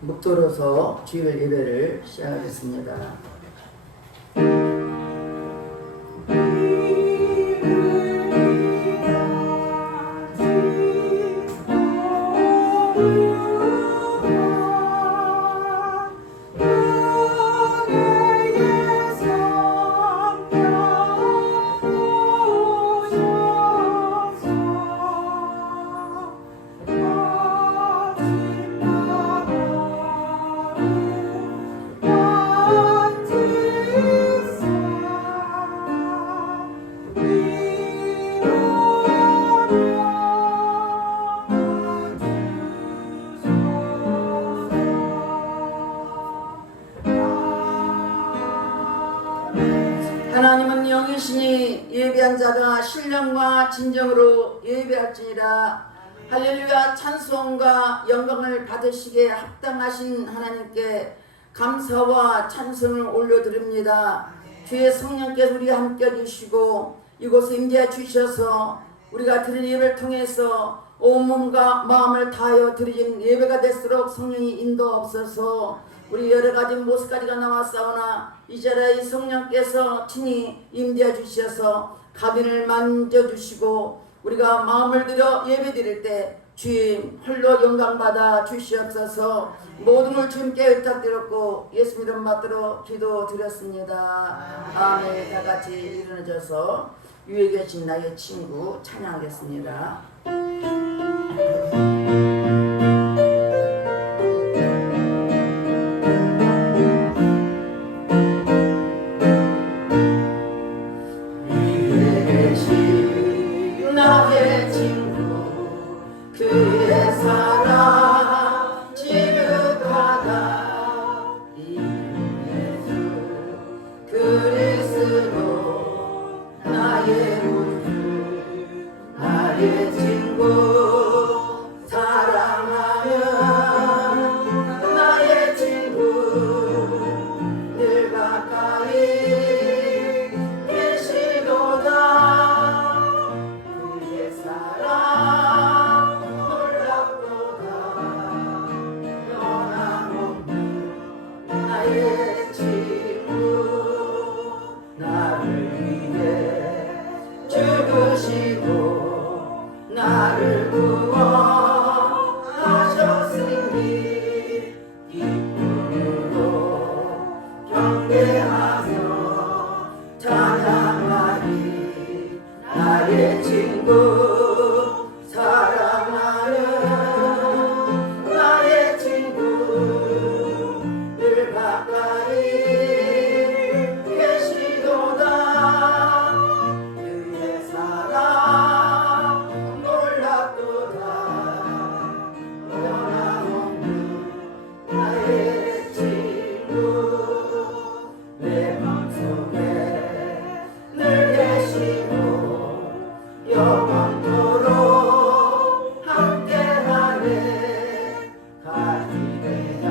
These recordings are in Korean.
묵도로서 주일 예배를 시작하겠습니다. 하나님은 영이시니 예배한 자가 신령과 진정으로 예배할지니라. 할렐루야. 찬송과 영광을 받으시기에 합당하신 하나님께 감사와 찬송을 올려드립니다. 주의 성령께서 우리와 함께 해주시고 이곳에 임재해 주셔서 우리가 드린 예배를 통해서 온몸과 마음을 다하여 드리는 예배가 될수록 성령이 인도하옵소서. 우리 여러가지 모습가지가 나왔사오나 이 자리에 성령께서 친히 임재해 주셔서 가빈을 만져주시고 우리가 마음을 들여 예배 드릴 때 주님 홀로 영광받아 주시옵소서. 모든 걸 주님께 부탁드렸고 예수 이름 받들어 기도드렸습니다. 아멘. 다같이 일어나셔서 위에 계신 나의 친구 찬양하겠습니다. 나의 친구 그의 사랑 지극하다. 이름 예수 그리스도 나의 구주 나의 친구 사랑하는 나의 친구 늘 가까이 계시도다. 나를 구원하셨으니 기쁨으로 경배하며 찬양하리. 나의 친구 사랑하는 나의 친구 늘 가까이 계시도다. 그의 사랑 나의 친구 내 맘속에 늘 계시고 영원토록 함께하네. 가지 되어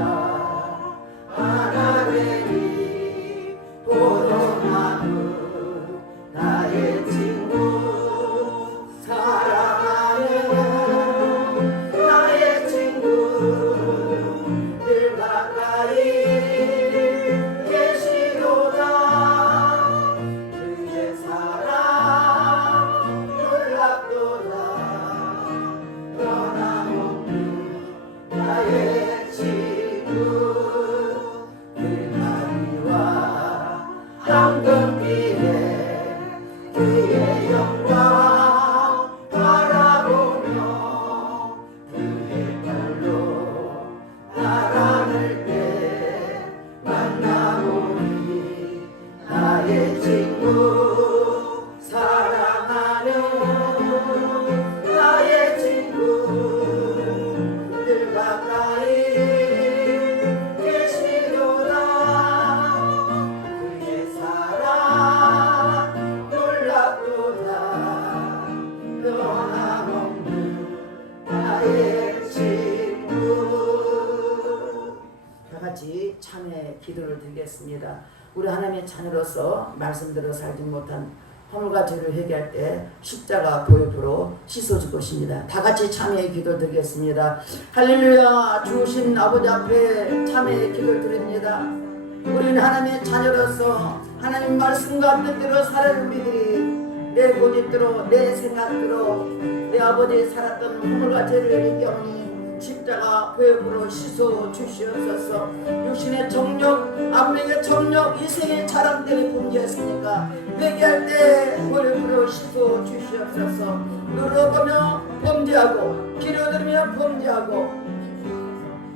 하나 되리 포도나무 나의 친구 사랑하는 나의 친구 늘 가까이 계시도다. 그의 사랑 놀랍도다. 변함없는 나의 친구 그나리와 황금빛에 그의 영광 바라보며 그의 발로 나가는 때 만나보니 나의 친구 사랑하는 나의 친구 늘 가까이 계시도다. 그의 사랑 놀랍도다. 변함없는 나의 친구. 다같이 참회 기도를 드리겠습니다. 우리 하나님의 자녀로서 말씀대로 살지 못한 허물과 죄를 회개할 때 십자가 보혈로 씻어줄 것입니다. 다 같이 참여의 기도 드리겠습니다. 할렐루야. 주신 아버지 앞에 참여의 기도 드립니다. 우리는 하나님의 자녀로서 하나님 말씀과 뜻대로 살아가는 우리들이 내 고집대로 내 생각대로 내 아버지 살았던 허물과 죄를 얘기하니 십자가 보혈로 씻어 주시옵소서. 육신의 정욕, 안목의 정욕, 이생의 자랑 때문에 범죄했으니까 회개할 때 보혈로 씻어 주시옵소서. 눌러보며 범죄하고 기려들으며 범죄하고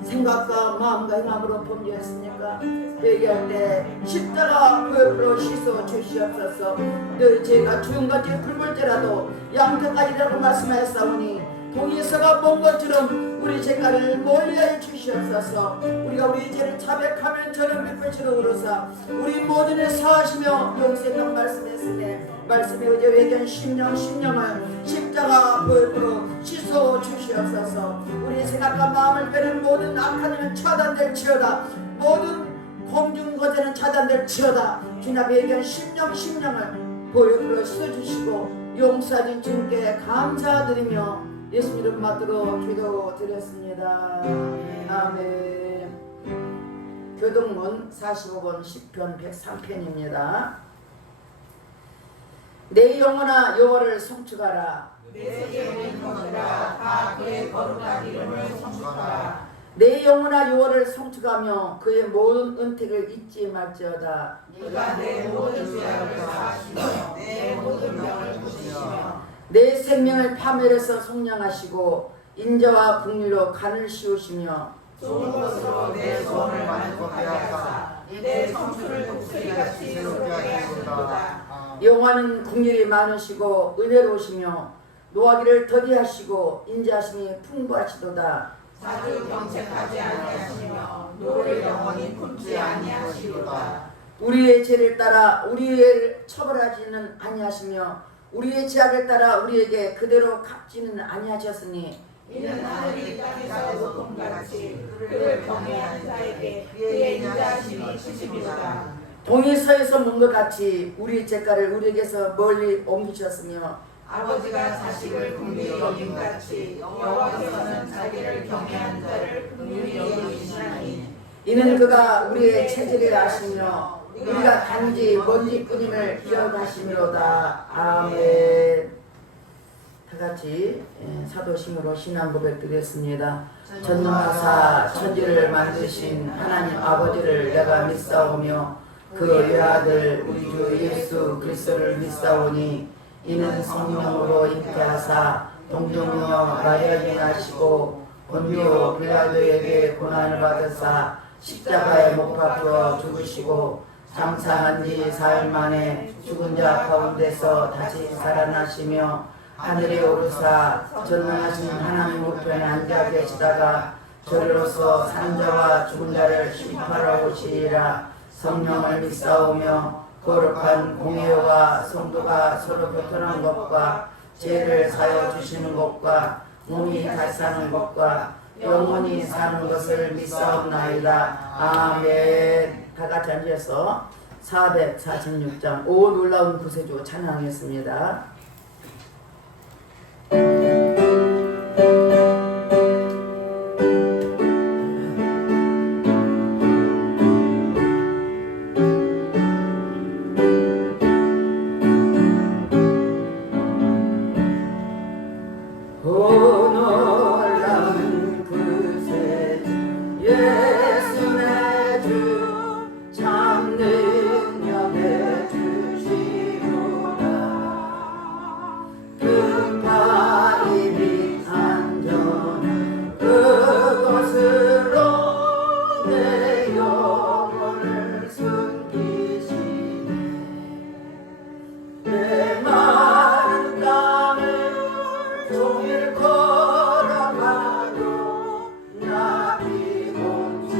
생각과 마음과 행함으로 범죄했으니까 회개할 때 십자가 보혈로 씻어 주시옵소서. 너희 죄가 주음같이 붉을지라도 양태까지라고 말씀하였사오니 동에서가 먼 것처럼 우리 죄가를 멀리하여 주시옵소서. 우리가 우리 죄를 자백하면 저는 빛빛으로 오르사 우리 모든을 사하시며 용서했던 말씀했으니 말씀에 의제 회개한 심령을 십자가 보혈로 씻어 주시옵소서. 우리 생각과 마음을 빼는 모든 악한 일은 차단될지어다. 모든 공중거제는 차단될지어다. 주님 앞에 회개한 심령을 보혈로 씻어주시고 용서하신 주님께 감사드리며 예수 이름 받들어 기도드렸습니다. 아멘. 교동문 45번 10편 103편입니다. 내 영혼아 여호와를 송축하라. 내 영혼아 다 그의 거룩한 이름을 송축하라. 내 영혼아 여호와를 송축하며 그의 모든 은택을 잊지 말지어다. 네가 내 모든 죄악을 사하시며 내 모든 병을 고치시며 내 생명을 파멸해서 속량하시고 인자와 국리로 간을 씌우시며 좋은 것으로 내 소원을 만족하게 하사 내 청춘을 독수리같이 새롭게 하시도다. 여호와는 국률이 많으시고 은혜로우시며 노하기를 더디하시고 인자하심이 풍부하시도다. 자주 경책하지 아니하시며 노를 영원히 품지 아니하시도다. 우리의 죄를 따라 우리를 처벌하지는 아니하시며 우리의 죄악을 따라 우리에게 그대로 갚지는 아니하셨으니 이는 하늘이 땅에서 소금같이 그를 경외하는 자에게 그의 인자하심이 크심이로다. 동이 서에서 먼 것 같이 우리의 죄가를 우리에게서 멀리 옮기셨으며 아버지가 자식을 긍휼히 여김같이 여호와께서는 자기를 경외하는 자를 긍휼히 여기시나니 이는 그가 우리의 체질을 아시며 우리가 단지 먼지뿐임을 기억하심이로다. 아멘. 다같이 사도심으로 신앙 고백 드렸습니다. 전능하사 천지를 만드신 하나님 아버지를 내가 믿사오며 그 외아들 우리 주 예수 그리스도를 믿사오니 이는 성령으로 잉태하사 동정녀 마리아에게 나시고 본디오 빌라도에게 고난을 받으사 십자가에 못 박혀 죽으시고 장사한 지 사흘 만에 죽은 자 가운데서 다시 살아나시며 하늘에 오르사 전능하신 하나님 우편에 앉아 계시다가 저리로서 사는 자와 죽은 자를 심판하러 오시리라. 성령을 믿사오며 거룩한 공회와 성도가 서로 교통한 것과 죄를 사여 주시는 것과 몸이 다시 사는 것과 영원히 사는 것을 믿사옵나이다. 아멘. 다 같이 앉아서 446장 오 놀라운 구세주 찬양하겠습니다. 종일 걸어가도 나비 못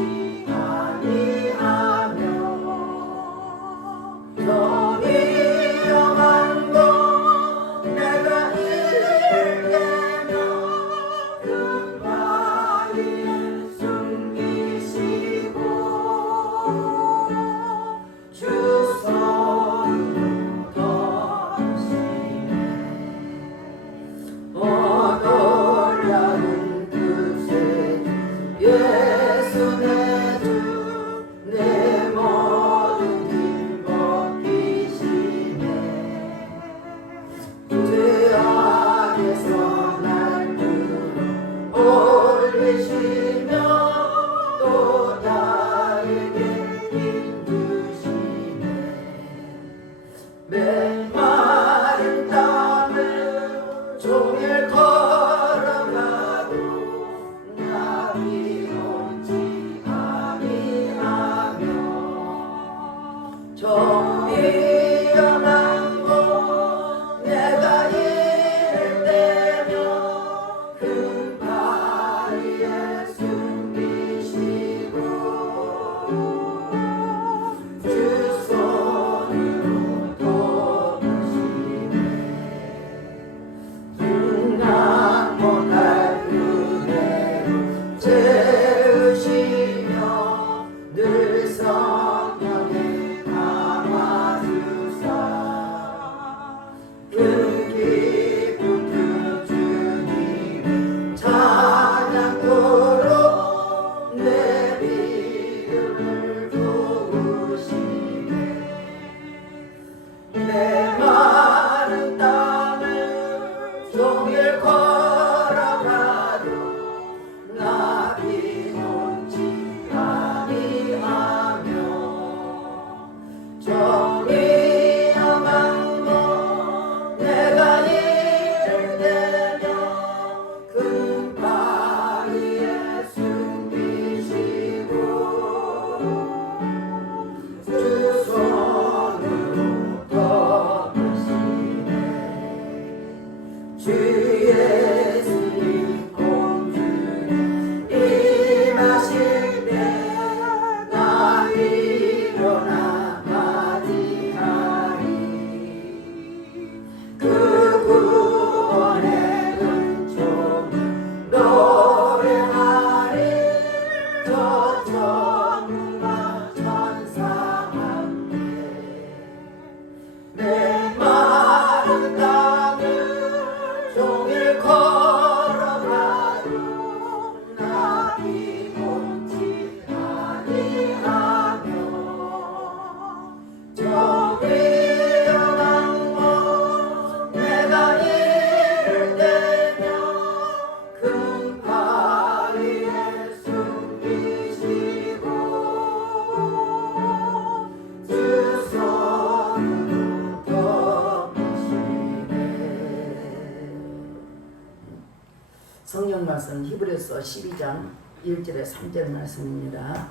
히브리서 12장 1절에 3절 말씀입니다.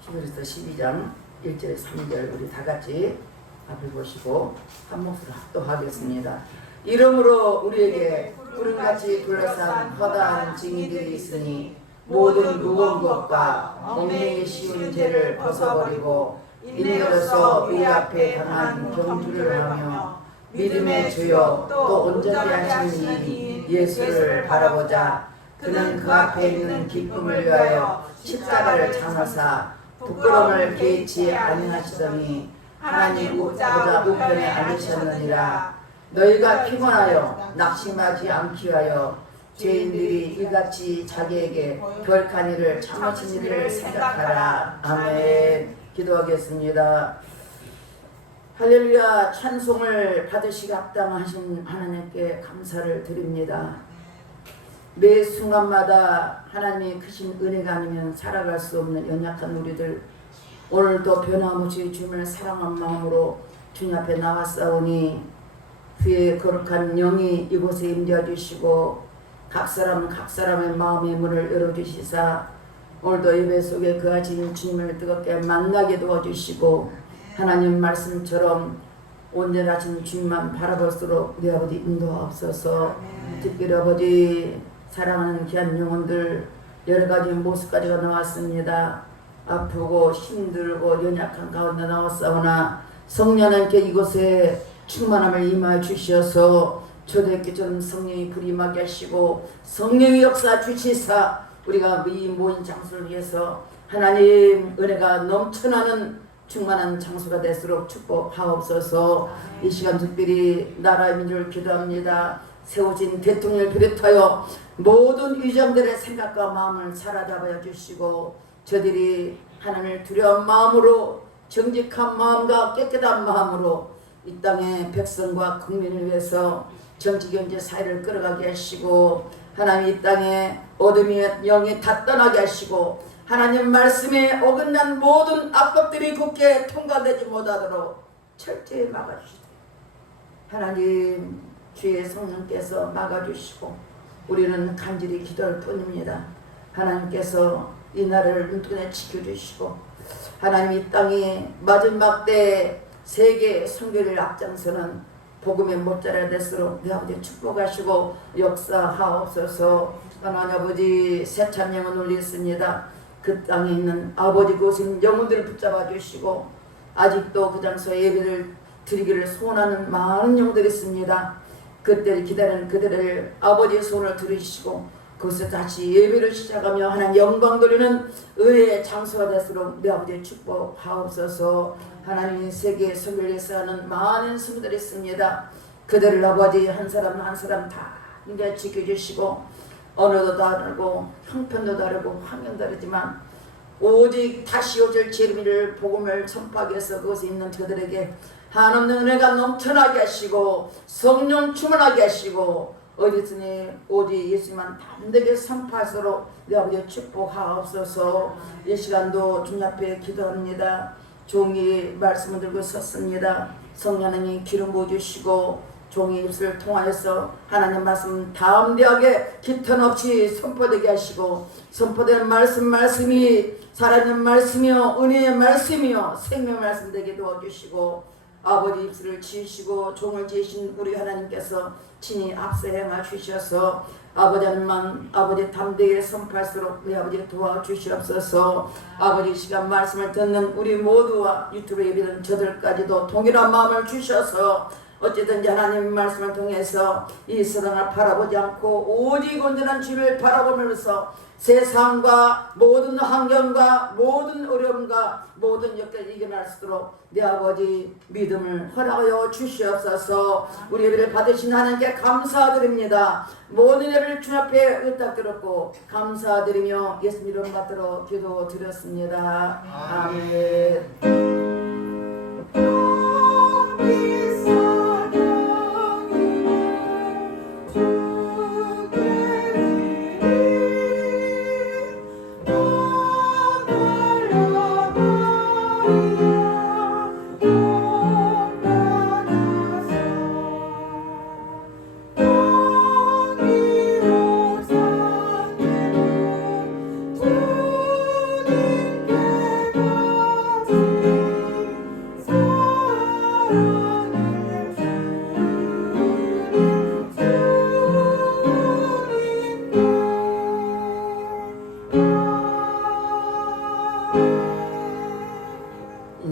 히브리서 12장 1절에 3절 우리 다 같이 앞을 보시고 한 목소리로 합독하겠습니다. 이러므로 우리에게 구름같이 둘러싼 허다한 증인들이 있으니 모든 무거운 것과 얽매이기 쉬운 죄를 벗어버리고 인내로서 의 앞에 강한 경주를 하며 믿음의 주요 또 온전히 하시는 이 예수를 바라보자. 그는 그 앞에 있는 기쁨을 위하여 십자가를 참으사 부끄러움을 개의치 아니하시더니 하나님 보좌 우편에 앉으셨느니라. 너희가 피곤하여 낙심하지 않기 위하여 죄인들이 이같이 자기에게 결칸 일을 참으신 일을 생각하라. 아멘. 기도하겠습니다. 할렐루야. 찬송을 받으시기 합당하신 하나님께 감사를 드립니다. 매 순간마다 하나님의 크신 은혜가 아니면 살아갈 수 없는 연약한 우리들, 오늘도 변함없이 주님을 사랑한 마음으로 주님 앞에 나왔사오니 주의 거룩한 영이 이곳에 임재해 주시고 각 사람의 마음의 문을 열어주시사 오늘도 예배 속에 거하신 주님을 뜨겁게 만나게 도와주시고 하나님 말씀처럼 온전하신 주님만 바라볼수록 우리 아버지 인도하옵소서. 특별히 아버지 사랑하는 귀한 영혼들 여러가지 모습 가지고 나왔습니다. 아프고 힘들고 연약한 가운데 나왔사오나 성령님께 이곳에 충만함을 임하여 주셔서 초대교처럼 성령이 불이 임하게 하시고 성령의 역사 주시사 우리가 이 모인 장소를 위해서 하나님 은혜가 넘쳐나는 충만한 장소가 될수록 축복하옵소서. 이 시간 특별히 나라의 민주를 기도합니다. 세워진 대통령을 비롯하여 모든 위정들의 생각과 마음을 사로잡아 주시고 저들이 하나님을 두려운 마음으로 정직한 마음과 깨끗한 마음으로 이 땅의 백성과 국민을 위해서 정치, 경제, 사회를 끌어가게 하시고 하나님 이 땅에 어둠의 영이 다 떠나게 하시고 하나님 말씀에 어긋난 모든 악법들이 굳게 통과되지 못하도록 철저히 막아주시되 하나님 주의 성령께서 막아주시고 우리는 간절히 기도할 뿐입니다. 하나님께서 이 나라를 눈뜨내 지켜주시고 하나님 이 땅이 마지막 때 세계 선교를 앞장서는 복음의 못자라가 될수록 내 아버지 축복하시고 역사하옵소서. 하나님 아버지 새 찬양을 올렸습니다. 그 땅에 있는 아버지 그곳인 영혼들을 붙잡아 주시고 아직도 그 장소에 예배를 드리기를 소원하는 많은 영혼들이 있습니다. 그때를 기다리는 그들을 아버지의 손을 들으시고 그것을 다시 예배를 시작하며 하나님 영광 돌리는 의의 장소가 될수록 내 아버지의 축복하옵소서. 하나님의 세계에 선교를 위해서 하는 많은 성도들이 있습니다. 그들을 아버지 한 사람 한 사람 다 이제 지켜주시고 언어도 다르고 형편도 다르고 환경도 다르지만 오직 다시 오실 재미를 복음을 선포하기 위해서 그곳에 있는 저들에게 한없는 은혜가 넘쳐나게 하시고 성령 충만하게 하시고 어디서니 오직 예수만 담대하게 선포하도록 내 아버지 축복하옵소서. 이 시간도 주님 앞에 기도합니다. 종이 말씀을 들고 섰습니다. 성령님이 기름 부어주시고 종이 입술을 통하여서 하나님 말씀 담대하게 깃턴 없이 선포되게 하시고 선포되는 말씀이 살아있는 말씀이요 은혜의 말씀이요 생명의 말씀 되게 도와주시고 아버지 입술을 지으시고 종을 지으신 우리 하나님께서 친히 앞서 행하 주셔서 아버지만 아버지 담대하게 선포할수록 우리 아버지 도와주시옵소서. 아버지 시간 말씀을 듣는 우리 모두와 유튜브 예배는 저들까지도 동일한 마음을 주셔서 어쨌든지 하나님의 말씀을 통해서 이 세상을 바라보지 않고 오직 온전한 주를 바라보면서 세상과 모든 환경과 모든 어려움과 모든 역경을 이겨낼 수 있도록 내 아버지 믿음을 허락하여 주시옵소서. 우리 예배를 받으신 하나님께 감사드립니다. 모든 예배를 주 앞에 의탁드렸고 감사드리며 예수님 이름 받들어 기도드렸습니다. 아멘.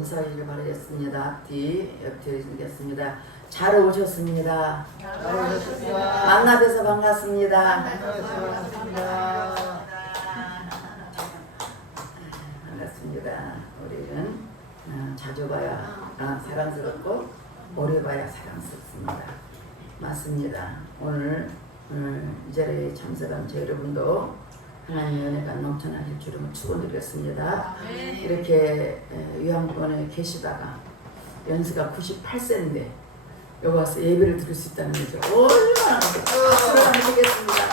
감사하기를 바라겠습니다. 앞뒤 옆뒤 드리겠습니다. 잘 오셨습니다. 만나뵈서 반갑습니다. 반갑습니다. 우리는 자주 봐야 사랑스럽고 오래 봐야 사랑스럽습니다. 맞습니다. 오늘 이 자리에 참석한 저 여러분도 하나님의 은혜가 넘쳐나실 줄은 축원드리겠습니다. 이렇게 요양원에 계시다가 연세가 98세인데 여기 와서 예배를 드릴 수 있다는 거죠. 얼마나 박수를 한번 드리겠습니다.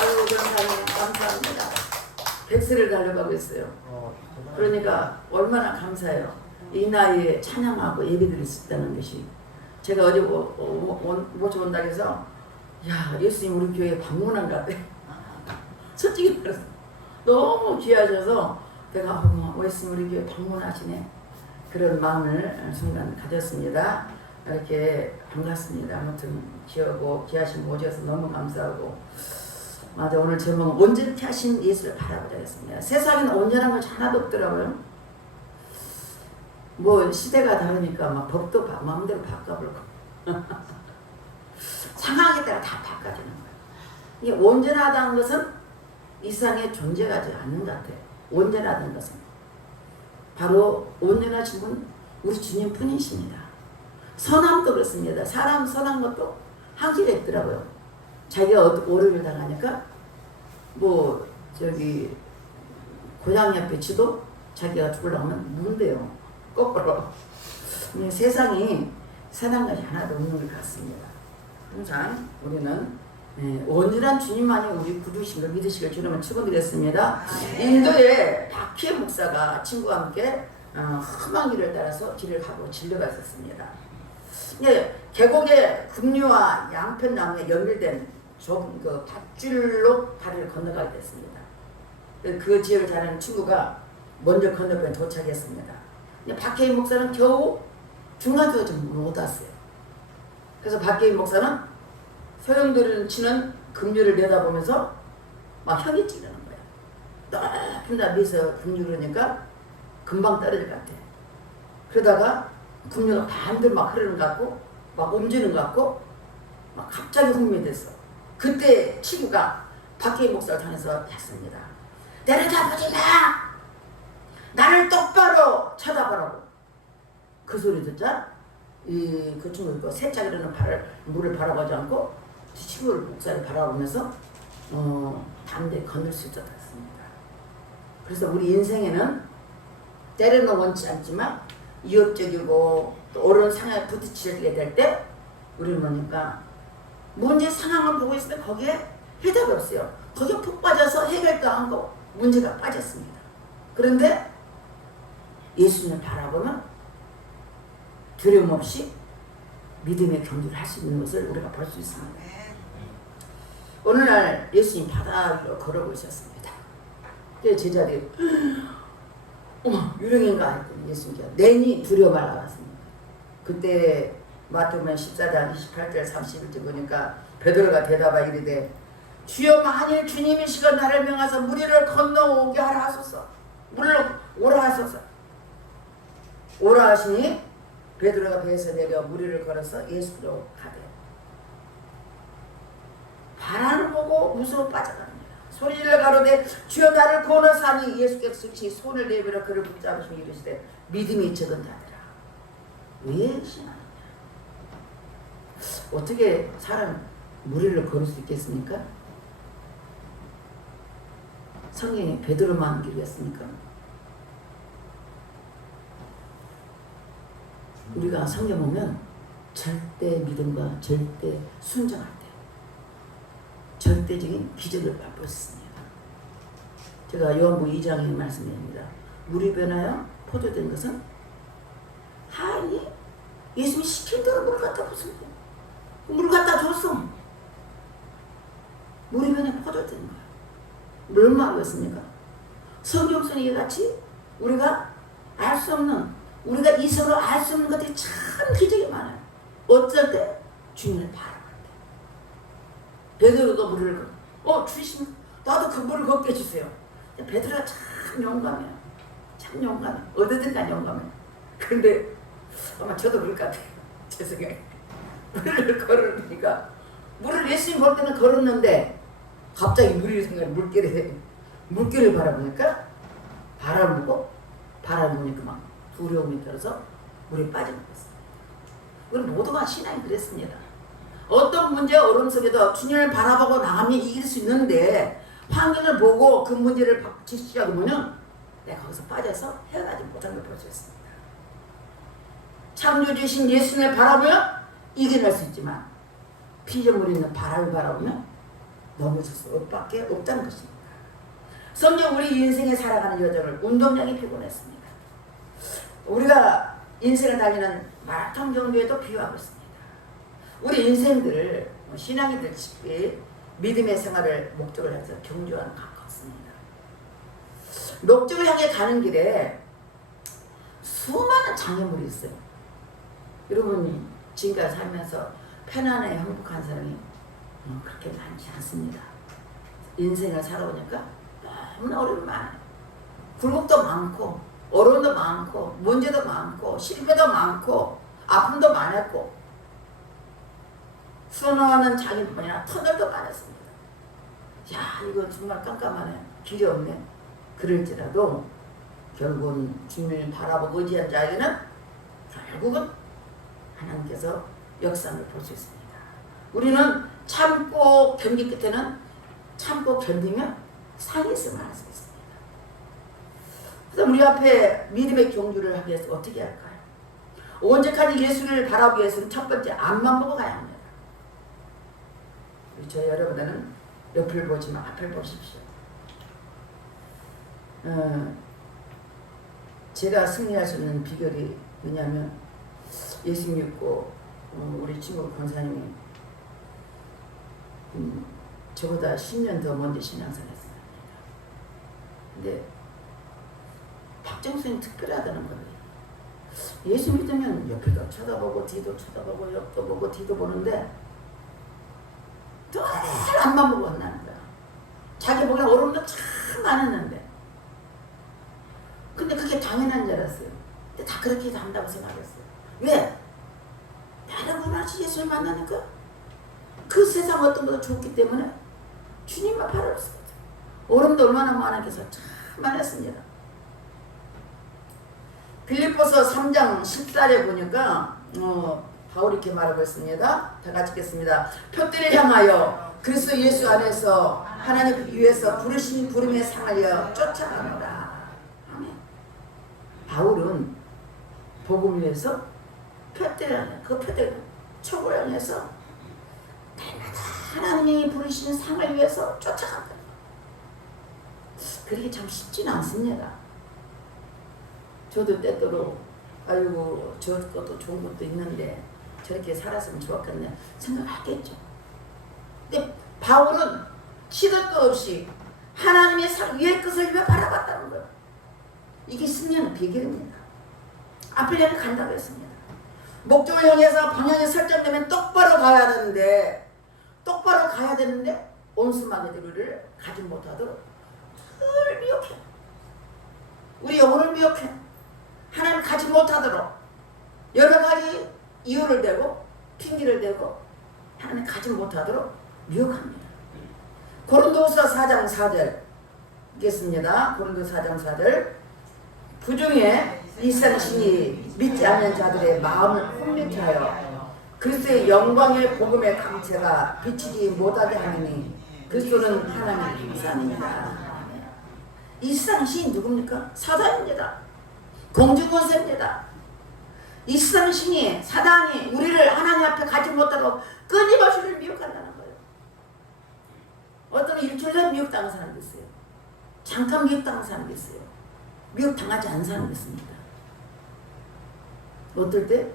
아유 그런 감사합니다. 100세를 달려가고 있어요. 그러니까 얼마나 감사해요. 이 나이에 찬양하고 예배 드릴 수 있다는 것이. 제가 어제 모셔온다고 해서 야 예수님 우리 교회에 방문한 것 같아. 솔직히 말해서 너무 귀하셔서 내가 예수님 우리 교회 방문하시네. 그런 마음을 순간 가졌습니다. 이렇게 반갑습니다. 아무튼 귀하고 귀하신 모셔서 너무 감사하고 맞아. 오늘 제목은 온전케 하신 예수를 바라보자 했습니다. 세상에는 온전한 것이 하나도 없더라고요. 뭐 시대가 다르니까 막 법도 마음대로 바꿔버리고 상황에 따라 다 바꿔주는 거예요. 이게 온전하다는 것은 이상의 존재하지 않는 것 같아요. 온전하다는 것은 바로 온전하신 분 우리 주님 뿐이십니다. 선함도 그렇습니다. 사람 선한 것도 한계가 있더라고요. 자기가 오류를 당하니까 뭐 저기 고양이 앞에 쥐도 자기가 죽으려면 문대요. 거꾸로. 세상이 선한 것이 하나도 없는 것 같습니다. 항상 우리는 온전한 주님만이 우리 구주신 걸 믿으시길 주님을 축원드렸습니다. 인도의 박희애 목사가 친구와 함께 험한 길을 따라서 길을 가고 진료가 있었습니다. 계곡에 금류와 양편나무에 연결된 좁은 그 밧줄로 다리를 건너가게 됐습니다. 그 지역을 잘 아는 친구가 먼저 건너편에 도착했습니다. 박혜인 목사는 겨우 중간쪽에 좀 못 왔어요. 그래서 박혜인 목사는 소용돌이를 치는 금류를 내다보면서 막 형이 찌르는 거야. 높은 데서 금류를 하니까 금방 떨어질 것 같아. 그러다가 금류가 반들 막 흐르는 것 같고 막 움직이는 것 같고 막 갑자기 흥미됐어. 그때 친구가 박혜인 목사를 향해서 했습니다. 내려다보지 마! 나를 똑바로 쳐다보라고. 그 소리 듣자 그 친구가 세차기로는 물을 바라보지 않고 친구를 목사를 바라보면서 담대히 건널 수 있었다 했습니다. 그래서 우리 인생에는 때로는 원치 않지만 위협적이고 또 옳은 상황에 부딪히게 될 때 우리는 뭐니까 문제 상황을 보고 있으면 거기에 해답이 없어요. 거기에 푹 빠져서 해결도 안 하고 문제가 빠졌습니다. 그런데 예수님을 바라보면 두려움 없이 믿음의 경주를 할 수 있는 것을 우리가 볼 수 있습니다. 오늘날 예수님 바다로 걸어고 있었습니다. 그래서 제자들이 유령인가 했더니 예수님께서 내니 두려워 말라 왔습니다. 그때 마태복음 14장 28절 31절 보니까 베드로가 대답하여 이르되 주여 만일 주님이시가 나를 명하사 무리를 건너오게 하라 하소서. 물로 오라 하소서. 오라 하시니 베드로가 배에서 내려 무리를 걸어서 예수로 가되 바람을 보고 무서워 빠져갑니다. 소리를 가로되 주여 나를 구원하사니 예수께서 즉시 손을 내밀어 그를 붙잡으시며 이르시되 믿음이 적은 자들아 왜 신하느냐. 어떻게 사람 무리를 걸을 수 있겠습니까? 성경이 베드로만 기르겠습니까? 우리가 성경 보면 절대 믿음과 절대 순종할 때 절대적인 기적을 맛보았습니다. 제가 요한복음 2장에 말씀드립니다. 물이 변하여 포도된 것은 하니 예수님이 시킨 대로 물 갖다 붓습니다. 물 갖다 줬어. 물이 변해 포도된 거야. 뭘 말하겠습니까? 성경선이 이같이 우리가 알 수 없는 우리가 이성으로 알 수 없는 것들이 참 기적이 많아요. 어쩔 때 주님을 바라볼 때 베드로도 물을 주시면 나도 그 물을 걷게 해주세요. 베드로가 참 용감해요. 참 참 용감해. 어디든 간 용감해. 근데 아마 저도 그럴 것 같아요. 제 생각에. 물을 걸으니까 물을 예수님 볼 때는 걸었는데 갑자기 물이 생각에 물길을 바라보니까 바람을 보고 바람을 보니까 막 두려움이 들어서 물에 빠지는 거였어요. 우리 모두가 신앙이 그랬습니다. 어떤 문제 어려움 속에도 주님을 바라보고 나가면 이길 수 있는데 환경을 보고 그 문제를 직시하고 보면 내가 거기서 빠져서 헤어나지 못한 걸 볼 수 있습니다. 창조주신 예수님을 바라보면 이겨낼 수 있지만 피조물이 있는 바람을 바라보면 넘어질 수밖에 없다는 것입니다. 성경 우리 인생에 살아가는 여정을 운동량이 피곤했습니다. 우리가 인생을 달리는 마라톤 경주에도 비유하고 있습니다. 우리 인생들 신앙이들이 믿음의 생활을 목적을 해서 경주와는 가깝습니다. 목적을 향해 가는 길에 수많은 장애물이 있어요. 여러분이 지금까지 살면서 편안하게 행복한 사람이 그렇게 많지 않습니다. 인생을 살아보니까 너무나 어려움이 많아요. 굴곡도 많고 어려움도 많고 문제도 많고 실패도 많고 아픔도 많았고 수많은 장애물이나 터널도 많았습니다. 야, 이거 정말 깜깜하네. 길이 없네. 그럴지라도 결국은 주님을 바라보고 의지한 자에게는 결국은 하나님께서 역사를 볼 수 있습니다. 우리는 참고 견디 끝에는 참고 견디면 상이 있음을 알 수 있습니다. 그래서 우리 앞에 믿음의 경주를 하기 위해서 어떻게 할까요? 언제까지 예수를 바라보기 위해서는 첫 번째 앞만 보고 가야 합니다. 저희 여러분들은 옆을 보지만 앞을 보십시오. 제가 승리할 수 있는 비결이 뭐냐면 예수 믿고 우리 친구 권사님이 저보다 10년 더 먼저 신앙생활 했어요. 근데 박정수님 특별하다는 거예요. 예수 믿으면 옆에도 쳐다보고 뒤도 쳐다보고 옆도 보고 뒤도 보는데 늘 앞만 보고 한다는 거야. 자기 보기엔 어려움도 참 많았는데 근데 그게 당연한 줄 알았어요. 근데 다 그렇게 한다고 생각했어요. 왜? 다른 분하시 예수를 만나니까 그 세상 어떤 것도 좋기 때문에 주님만 바라봤어요. 어려움도 얼마나 많았겠어요. 참 많았습니다. 빌립보서 3장 14절에 보니까 바울이 이렇게 말하고 있습니다. 다 같이 읽겠습니다. 표대를 향하여 그리스도 예수 안에서 하나님 위에서 부르신 부름의 상을 위하여 쫓아가노라. 아멘. 바울은 복음을 위해서 표대를 그 표대를 척을 향해서 날마다 하나님이 부르시는 상을 위해서 쫓아간다. 그게 참 쉽지는 않습니다. 저도 때때로 아이고 저 것도 좋은 것도 있는데 저렇게 살았으면 좋았겠네 생각하겠죠. 근데 바울은 시도 도 없이 하나님의 위의 것을 위해 바라봤다는 거예요. 이게 승리하는 비결입니다. 앞을 향해 간다고 했습니다. 목적을 향해서 방향이 설정되면 똑바로 가야 되는데 온수마귀들이 우리를 가지 못하도록 늘 미혹해. 우리 영혼을 미혹해. 하나님 가지 못하도록 여러 가지 이유를 대고 핑계를 대고 하나님 가지 못하도록 미혹합니다. 고린도후서 4장 4절 읽겠습니다. 고린도후서 4장 4절 그 중에 이상신이 믿지 않는 자들의 마음을 혼미케 하여 그리스도의 영광의 복음의 강체가 비치지 못하게 하느니 그리스도는 하나님의 형상입니다. 이상신이 누굽니까? 사단입니다. 공중권세입니다. 이 세상 신이 사단이 우리를 하나님 앞에 가지 못하도록 끊임없이 우리를 미혹한다는 거예요. 어떤 일주일에 미혹당한 사람도 있어요. 잠깐 미혹당한 사람도 있어요. 미혹당하지 않은 사람도 있습니다. 어떨 때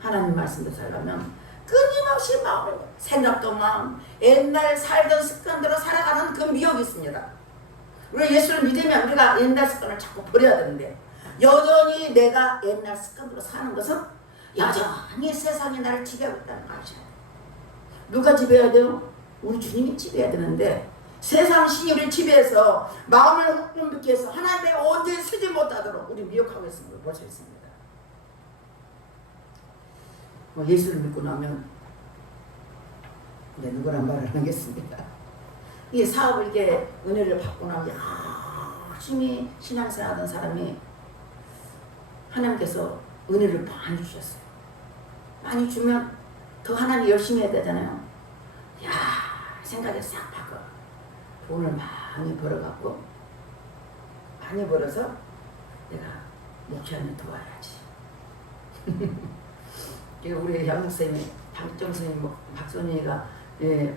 하나님 말씀대로 살려면 끊임없이 마음을 생각도 마음 옛날 살던 습관대로 살아가는 그 미혹이 있습니다. 우리가 예수를 믿으면 우리가 옛날 습관을 자꾸 버려야 되는데 여전히 내가 옛날 습관으로 사는 것은 여전히 세상이 나를 지배하고 있다는 걸 아셔야 돼요. 누가 지배해야 돼요? 우리 주님이 지배해야 되는데 세상 신유를 지배해서 마음을 흑분케 해서 하나님의 온전히 쓰지 못하도록 우리 미혹하고 있는 걸 볼 수 있습니다. 예수를 믿고 나면 누구란 말을 하겠습니다. 이 사업을 이렇게 은혜를 받고 나면 열심히 신앙생활 하던 사람이 하나님께서 은혜를 많이 주셨어요. 많이 주면 더 하나님 열심히 해야 되잖아요. 생각이 싹 바꿔. 돈을 많이 벌어갖고 많이 벌어서 내가 목회하는 도와야지. 우리 양목선생님, 박정선생님, 박선희가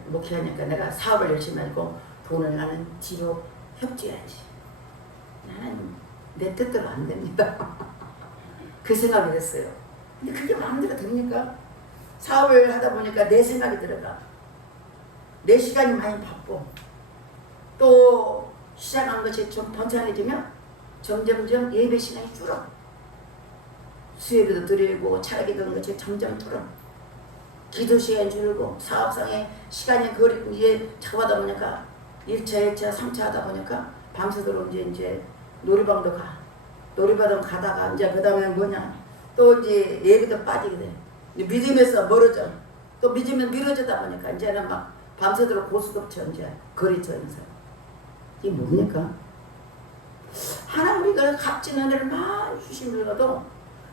목회하니까 내가 사업을 열심히 하고 돈을 나는 뒤로 협조해야지. 나는 내 뜻대로 안 됩니다. 그 생각이 됐어요. 근데 그게 마음대로 됩니까? 사업을 하다 보니까 내 생각이 들어가. 내 시간이 많이 바빠. 또 시작한 것이 좀 번창해지면 점점점 예배 시간이 줄어. 수요일에도 드리고 차라기던 것이 점점 줄어. 기도 시간이 줄고 사업상의 시간이 이제 잡아다 보니까 1차, 2차, 3차 하다 보니까 밤새도록 이제 놀이방도 가. 놀이방도 가다가 이제 그 다음에 뭐냐 또 이제 예배도 빠지게 돼. 믿음에서 멀어져. 또 믿으면 미뤄지다 보니까 이제는 막 밤새도록 고스톱쳐 이제 거리쳐면서 이게 뭡니까? 하나님 우리가 값진 은혜를 많이 주시면서도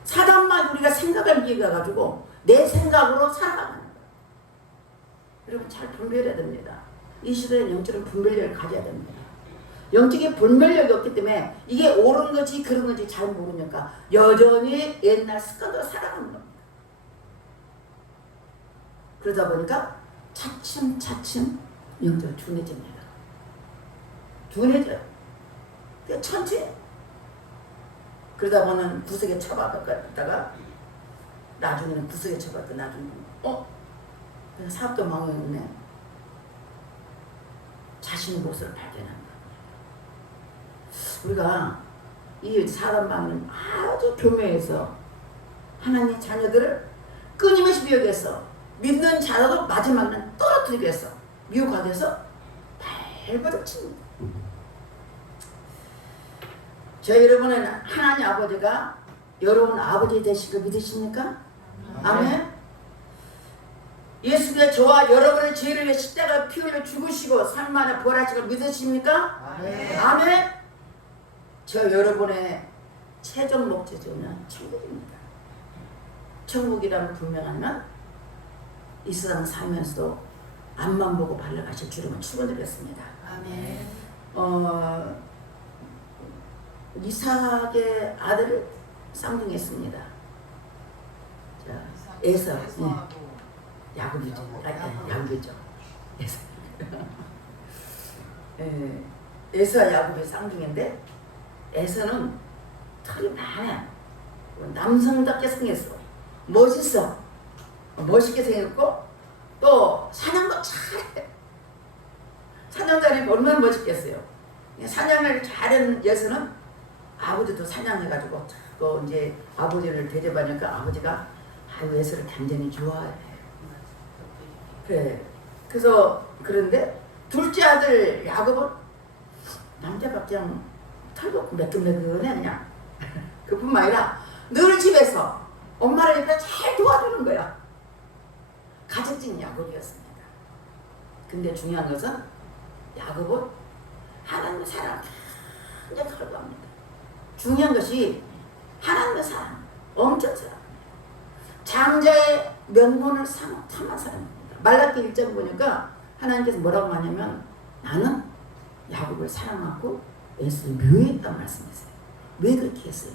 사단만 우리가 생각을 이겨가지고 내 생각으로 살아가는 거예요. 여러분 잘 분별해야 됩니다. 이 시대에 영적인 분별력을 가져야 됩니다. 영적인 분별력이 없기 때문에 이게 옳은 건지 그런 건지 잘 모르니까 여전히 옛날 습관대로 살아가는 겁니다. 그러다 보니까 차츰차츰 영적으로 둔해집니다. 둔해져요. 천천히. 그러다 보면 구석에 처박았다가 나중에는 구석에 처박았다 나중에는 사업도 망했네. 자신의 모습을 발견한다. 우리가 이 사람 마음은 아주 교묘해서 하나님의 자녀들을 끊임없이 미혹해서 믿는 자라도 마지막에는 떨어뜨리기 위해서 미혹하기 위해서 발버둥 칩니다. 저희 여러분은 하나님 아버지가 여러분 아버지 되신 거 믿으십니까? 아멘. 예수가 저와 여러분의 죄를 위해 십자가 피 흘려 죽으시고 삶 안에 부활하신 걸 믿으십니까? 아멘. 아멘. 저 여러분의 최종 목적지는 천국입니다. 천국이라면 분명하면 이 세상 살면서도 앞만 보고 발라가실 줄은 축원드렸습니다. 아멘. 이삭의 아들을 쌍둥이했습니다. 자, 에서, 야곱이죠. 야곱이죠. 에서와 야곱이 쌍둥이인데 에서는 털이 많아. 남성답게 생겼어. 멋있어. 멋있게 생겼고 또 사냥도 잘해. 사냥 잘하니까 얼마나 멋있겠어요. 사냥을 잘하는 에서는 아버지도 사냥해가지고 또 이제 아버지를 대접하니까 아버지가 에서를 단전히 좋아해. 그래. 그래서 그런데 둘째 아들 야곱은 남자가 그냥 털도 매끈매끈해 그냥. 그뿐만 아니라 늘 집에서 엄마를 옆에 잘 도와주는 거야. 가정적인 야곱이었습니다. 근데 중요한 것은 야곱은 하나님의 사랑 완전 설거합니다. 중요한 것이 하나님의 사랑 엄청 사랑합니다. 장자의 명분을 삼한 사람입니다. 말라기 1장 보니까 하나님께서 뭐라고 하냐면 나는 야곱을 사랑하고 에서를 묘했다고 말씀했어요. 왜 그렇게 했어요?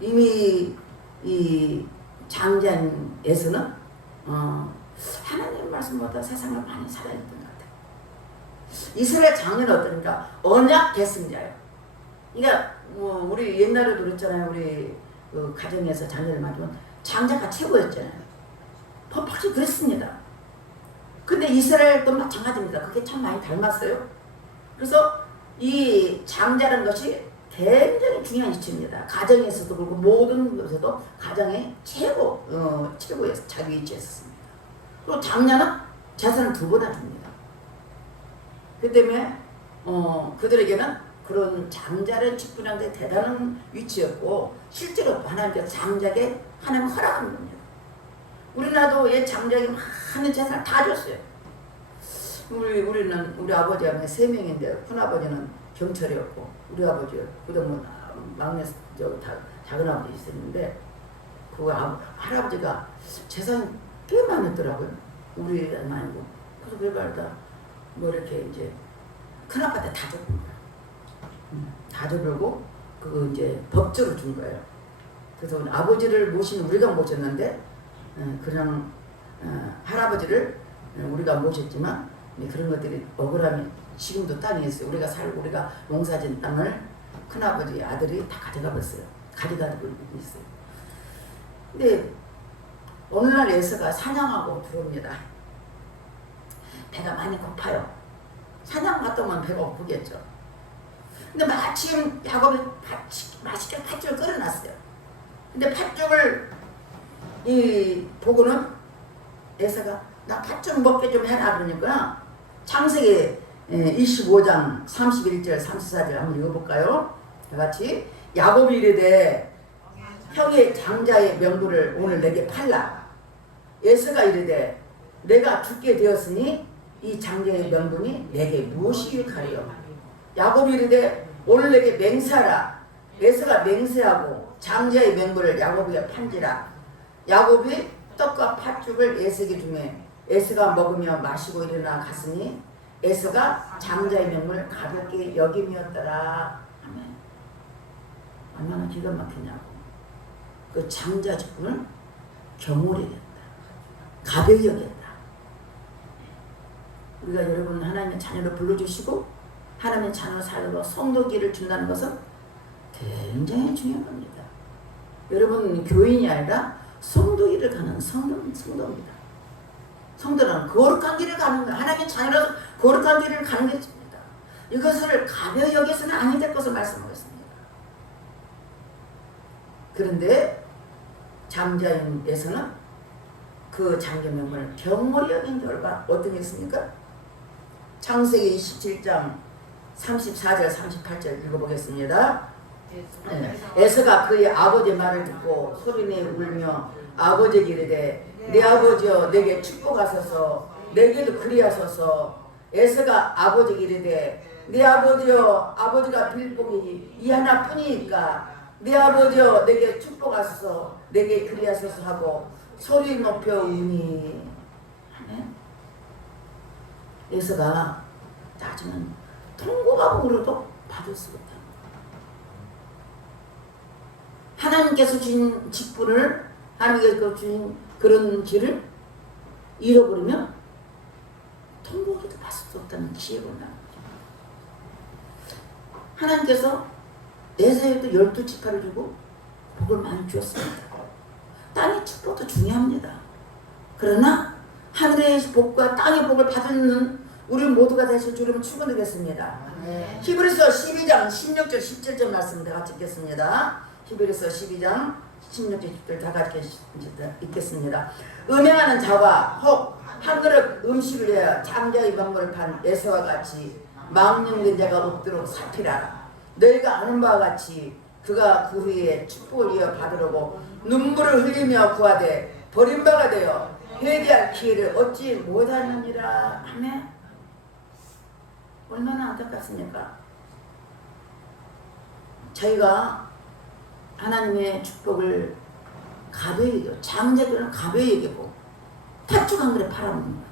이미 이 장자인 에서는 하나님의 말씀보다 세상을 많이 살아있던 것 같아요. 이스라엘 장녀는 어떠니까 언약 계승자예요. 그러니까 우리 옛날에도 그랬잖아요. 우리 가정에서 자녀를 맞으면 장자가 최고였잖아요. 법학이 그랬습니다. 근데 이스라엘도 마찬가지입니다. 그게 참 많이 닮았어요. 그래서 이 장자라는 것이 굉장히 중요한 이치입니다. 가정에서도 그렇고 모든 것에서도 가정의 최고의 자기 위치였습니다. 그리고 장자는 재산을 2번 줍니다. 그 때문에 그들에게는 그런 장자를 직분하는데 대단한 위치였고 실제로 하나님께서 장자에게 하나님 허락한 겁니다. 우리나라도 옛 장자에게 많은 재산을 다 줬어요. 우리 아버지가 3명인데 큰아버지는 경찰이었고 우리 아버지 그다음에 막내 작은 아버지 있었는데 그 할아버지가 재산이 꽤 많았더라고요. 우리 아니고. 그래서 그걸 말다 뭐 이렇게 이제 큰아빠한테 다 줬던 거야. 다 줘버리고 그거 이제 법적으로 준 거예요. 그래서 아버지를 우리가 모셨는데 그냥 할아버지를 우리가 모셨지만 그런 것들이 억울함이 지금도 땅에 있어요. 우리가 살고 우리가 농사진 땅을 큰아버지 아들이 다 가져가 버렸어요. 가져가고 있어요. 근데 어느 날 에서가 사냥하고 들어옵니다. 배가 많이 고파요. 사냥 갔다 오면 배가 고프겠죠. 근데 마침 야곱이 맛있게 팥죽을 끓여놨어요. 근데 팥죽을 보고는 에서가 나 팥죽 먹게 좀 해라 그러니까 창세기 25장 31절 34절 한번 읽어볼까요? 다같이 야곱이 이르되 형의 장자의 명부를 오늘 내게 팔라. 에서가 이르되 내가 죽게 되었으니 이 장자의 명분이 내게 무엇이 유익하리요? 야곱이 이르되 오늘 내게 맹세하라. 에서가 맹세하고 장자의 명부를 야곱에게 판지라. 야곱이 떡과 팥죽을 에서에게 주매 에서가 먹으며 마시고 일어나 갔으니 에서가 장자의 명분을 가볍게 여김이었더라. 아멘. 얼마나 기가 막히냐고. 그 장자 직분을 경홀히 여겼다. 가벼이 여겼다. 우리가 여러분 하나님의 자녀로 불러주시고 하나님의 자녀로 살고 성도기를 준다는 것은 굉장히 중요한 겁니다. 여러분 교인이 아니라 성도기를 가는 성도입니다. 성도는 거룩한 길을 가는 거예요. 하나님의 자녀로 거룩한 길을 가는 게 있습니다. 이것을 가벼이 여겨서는 아니 될 것을 말씀하겠습니다. 그런데 장자인에서는 그 장자 명분을 경홀히 여긴 결과 어떤 게 있습니까? 창세기 27장 34절 38절 읽어보겠습니다. 에서가 그의 아버지의 말을 듣고 소리내 울며 아버지에게 이르되 내 아버지여 내게 축복하소서 내게도 그리하소서. 에서가 아버지에게 이르되 내 아버지여 아버지가 빌복이 이 하나뿐이니까 내 아버지여 내게 축복하소서 내게 그리하소서 하고 소리 높여 우니. 아멘. 에서가 나중은 통곡하고로도 받을 수가 없다. 하나님께서 주신 직분을 하나님께서 주신 그런 길을 잃어버리면 통곡에도 받을 수 없다는 지혜가 나는 거죠. 하나님께서 에서에도 12지파를 주고 복을 많이 주었습니다. 땅의 축복도 중요합니다. 그러나 하늘의 복과 땅의 복을 받는 우리 모두가 되실 주님을 축원드리겠습니다. 히브리서 12장 16절 17절 말씀 다 같이 읽겠습니다. 히브리서 12장 16절 17절 다 같이 읽겠습니다. 음행하는 자와 혹 한 그릇 음식을 위하여 장자의 명분을 판 에서와 같이 망령된 자가 없도록 살피라. 너희가 아는 바와 같이 그가 그 후에 축복을 이어 받으려고 눈물을 흘리며 구하되 버림바가 되어 회개할 기회를 얻지 못하느니라. 아멘. 얼마나 안타깝습니까? 저희가 하나님의 축복을 가벼이 여겨, 장자들은 가벼이 여기고 팥죽 한 그릇 팔아먹는 거예요.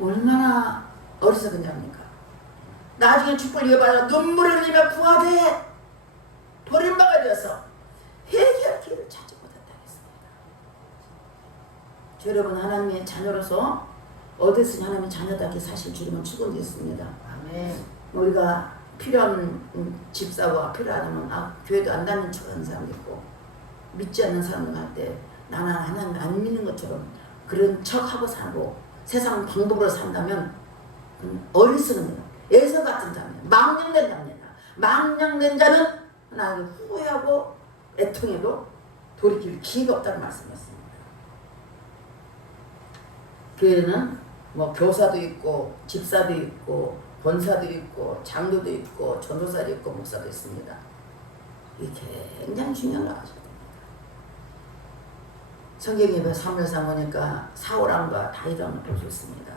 얼마나 어리석은지합니까? 나중에 축복을 이어받아 눈물을 흘리며 구하되 버림바가 되어서 회개할 기회를 찾지 못했다 했습니다. 여러분 하나님의 자녀로서 어디서 하나님의 자녀답게 사실 주님은 축원드렸습니다. 아멘. 우리가 필요한 집사와 필요하면 교회도 안 다니는 척하는 사람도 있고 믿지 않는 사람들 할 때 나는 하나님 안 믿는 것처럼 그런 척하고 살고 세상 방법으로 산다면 어리석은 거예요. 에서 같은 자입니다. 망령된 자입니다. 망령된 자는 하나님 후회하고 애통해도 돌이킬 기회가 없다는 말씀이었습니다. 교회는 뭐 교사도 있고 집사도 있고 권사도 있고 장로도 있고 전도사도 있고 목사도 있습니다. 이게 굉장히 중요한 거 아시죠? 성경에 사무엘상 보니까 사울왕과 다윗왕을 볼 수 있습니다.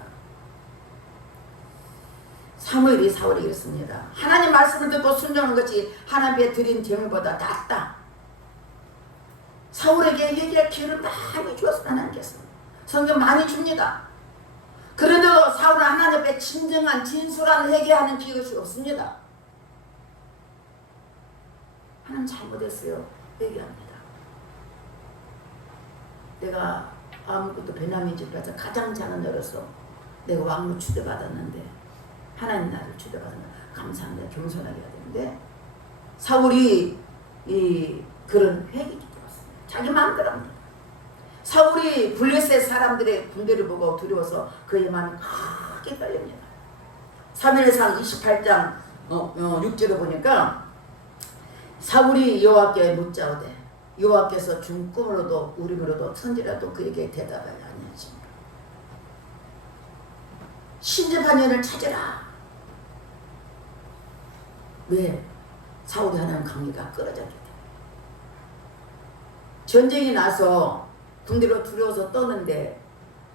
사무엘이 사울이 이랬습니다. 하나님 말씀을 듣고 순종하는 것이 하나님께 드린 제물보다 낫다. 사울에게 얘기할 기회를 많이 주어서 하나님께서 성경 많이 줍니다. 그래도 사울은 하나님 앞에 진정한 진솔한 회개하는 기회가 없습니다. 하나님 잘못했어요. 회개합니다. 내가 아무것도 베냐민 집에서 가장 작은 자로서 내가 왕으로 추대받았는데 하나님 나를 추대받았는데 감사합니다. 겸손하게 해야 되는데 사울이 그런 회개를 들었습니다. 자기 마음대로 합니다. 사울이 블레셋 사람들의 군대를 보고 두려워서 그의 마음이 크게 떨립니다. 사무엘상 28장 6절에 보니까 사울이 여호와께 묻자오되 여호와께서 준 꿈으로도 우림으로도 천지라도 그에게 대답하여 아니하시니라. 신접한 년을 찾으라. 왜? 사울이 하나님 관계가 끊어졌기 때문에. 전쟁이 나서 군대로 두려워서 떠는데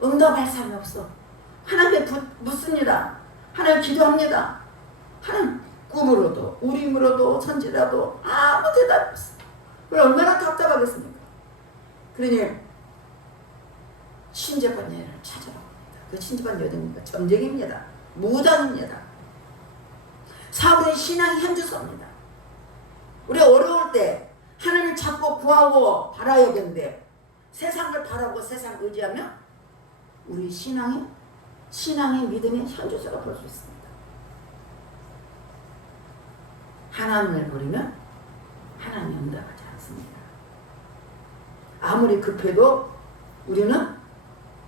응답할 사람이 없어. 하나님께 묻습니다. 하나님 기도합니다. 하나님 꿈으로도 우림으로도 천지라도 아무 대답이 없어. 그럼 얼마나 답답하겠습니까? 그러니 신접한 여인을 찾아라. 그 신접한 여인입니다. 전쟁입니다. 무당입니다. 사울의 신앙이 현주소입니다. 우리 어려울 때 하나님을 찾고 구하고 바라야 되는데 세상을 바라고 세상을 의지하면 우리 신앙의 믿음의 현주소가 볼 수 있습니다. 하나님을 버리면 하나님이 응답하지 않습니다. 아무리 급해도 우리는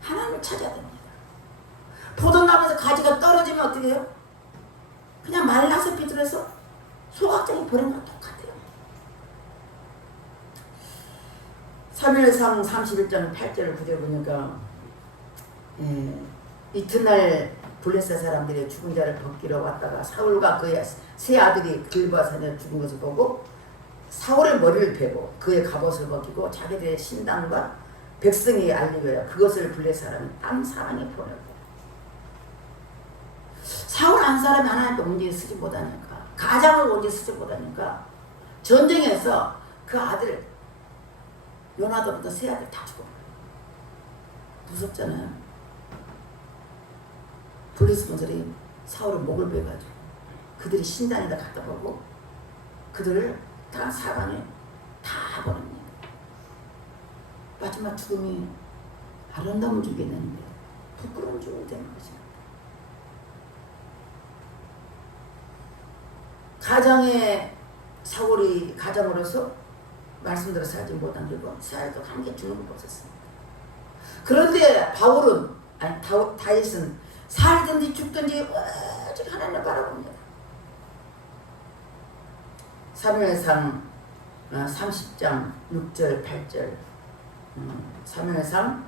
하나님을 찾아야 됩니다. 포도나무에서 가지가 떨어지면 어떻게 해요? 그냥 말라서 비틀어서 소각장이 버린 건 똑같아요. 사무엘상 31장 8절을 9절 보니까 이튿날 블레셋 사람들이 죽은 자를 벗기러 왔다가 사울과 그의 세 아들이 길보아산에 죽은 것을 보고 사울의 머리를 베고 그의 갑옷을 벗기고 자기들의 신당과 백성이 알리려 그것을 블레셋 사람이 딴 사람이 보내고 사울 한 사람이 하나님께 온전히 쓰지 못하니까 가장을 온전히 쓰지 못하니까 전쟁에서 그 아들 요나단부터 세 아들 다 죽어. 무섭잖아요. 블레셋 분들이 사울의 목을 베가지고 그들이 신당에다 갖다 보고 그들을 다 사방에 다 버립니다. 마지막 죽음이 아름다운 죽게 되는데 부끄러운 죽음이 되는 거죠. 가정에 사울이 가정으로서 말씀대로 살지 못한 결과 세 아이도 함께 죽는 것 없었습니다. 그런데 다윗은 살든지 죽든지 오직 하나님을 바라봅니다. 사무엘상 30장 6절 8절 사무엘상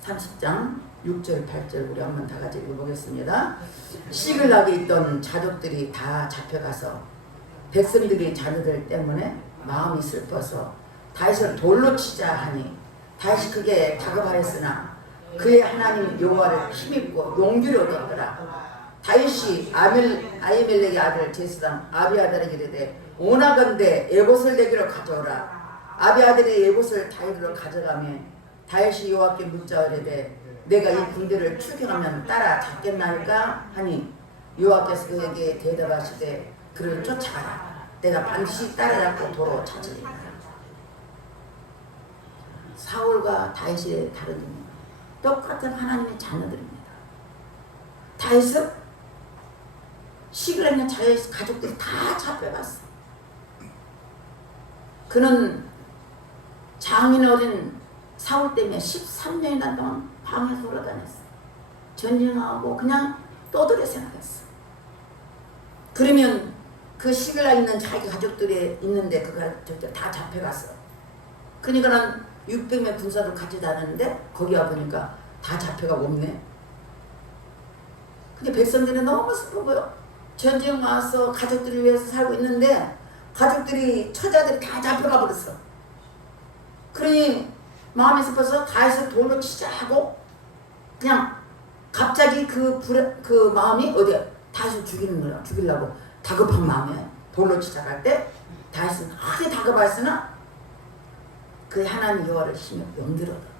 30장 6절 8절 우리 한번 다 같이 읽어보겠습니다. 시글락에 있던 자족들이 다 잡혀가서 백성들이 자녀들 때문에 마음이 슬퍼서 다윗을 돌로 치자 하니 다윗이 그게 다급하였으나 그의 하나님 여호와를 힘입고 용기를 얻었더라. 다윗이 아히멜렉의 아들 제스당 아비아달에게 이르되 오나건대 에봇을 내게로 가져오라. 아비아달의 에봇을 다윗으로 가져가면 다윗이 여호와께 묻자 이르되 내가 이 군대를 추격하면 따라잡겠나이까 하니 여호와께서 그에게 대답하시되 그를 쫓아가라. 내가 반드시 따라잡고 도로 찾으리라. 사울과 다윗의 다른 점은 똑같은 하나님의 자녀들입니다. 다윗은 시글락에 있는 자의 가족들이 다 잡혀갔어. 그는 장인 어린 사울 때문에 13년이나 동안 방에 돌아다녔어. 전쟁하고 그냥 떠들여 생각했어. 그러면 그 시글락에 있는 자기 가족들이 있는데 그 가족들 다 잡혀갔어. 그러니까는 600명 군사를 같이 다녔는데 거기 와보니까 다 잡혀가고 없네. 근데 백성들이 너무 슬퍼 보여. 전쟁 와서 가족들을 위해서 살고 있는데 가족들이 처자들이 다 잡혀가 버렸어. 그러니 마음이 슬퍼서 다윗을 돌로 치자 하고 그냥 갑자기 그 마음이 어디야? 다윗을 죽이는 거야. 죽이려고 다급한 마음에 돌로 치자 할 때 다윗은 크게 다급하였으나 그 하나님 여호와를 힘에 영들어 얻었더라.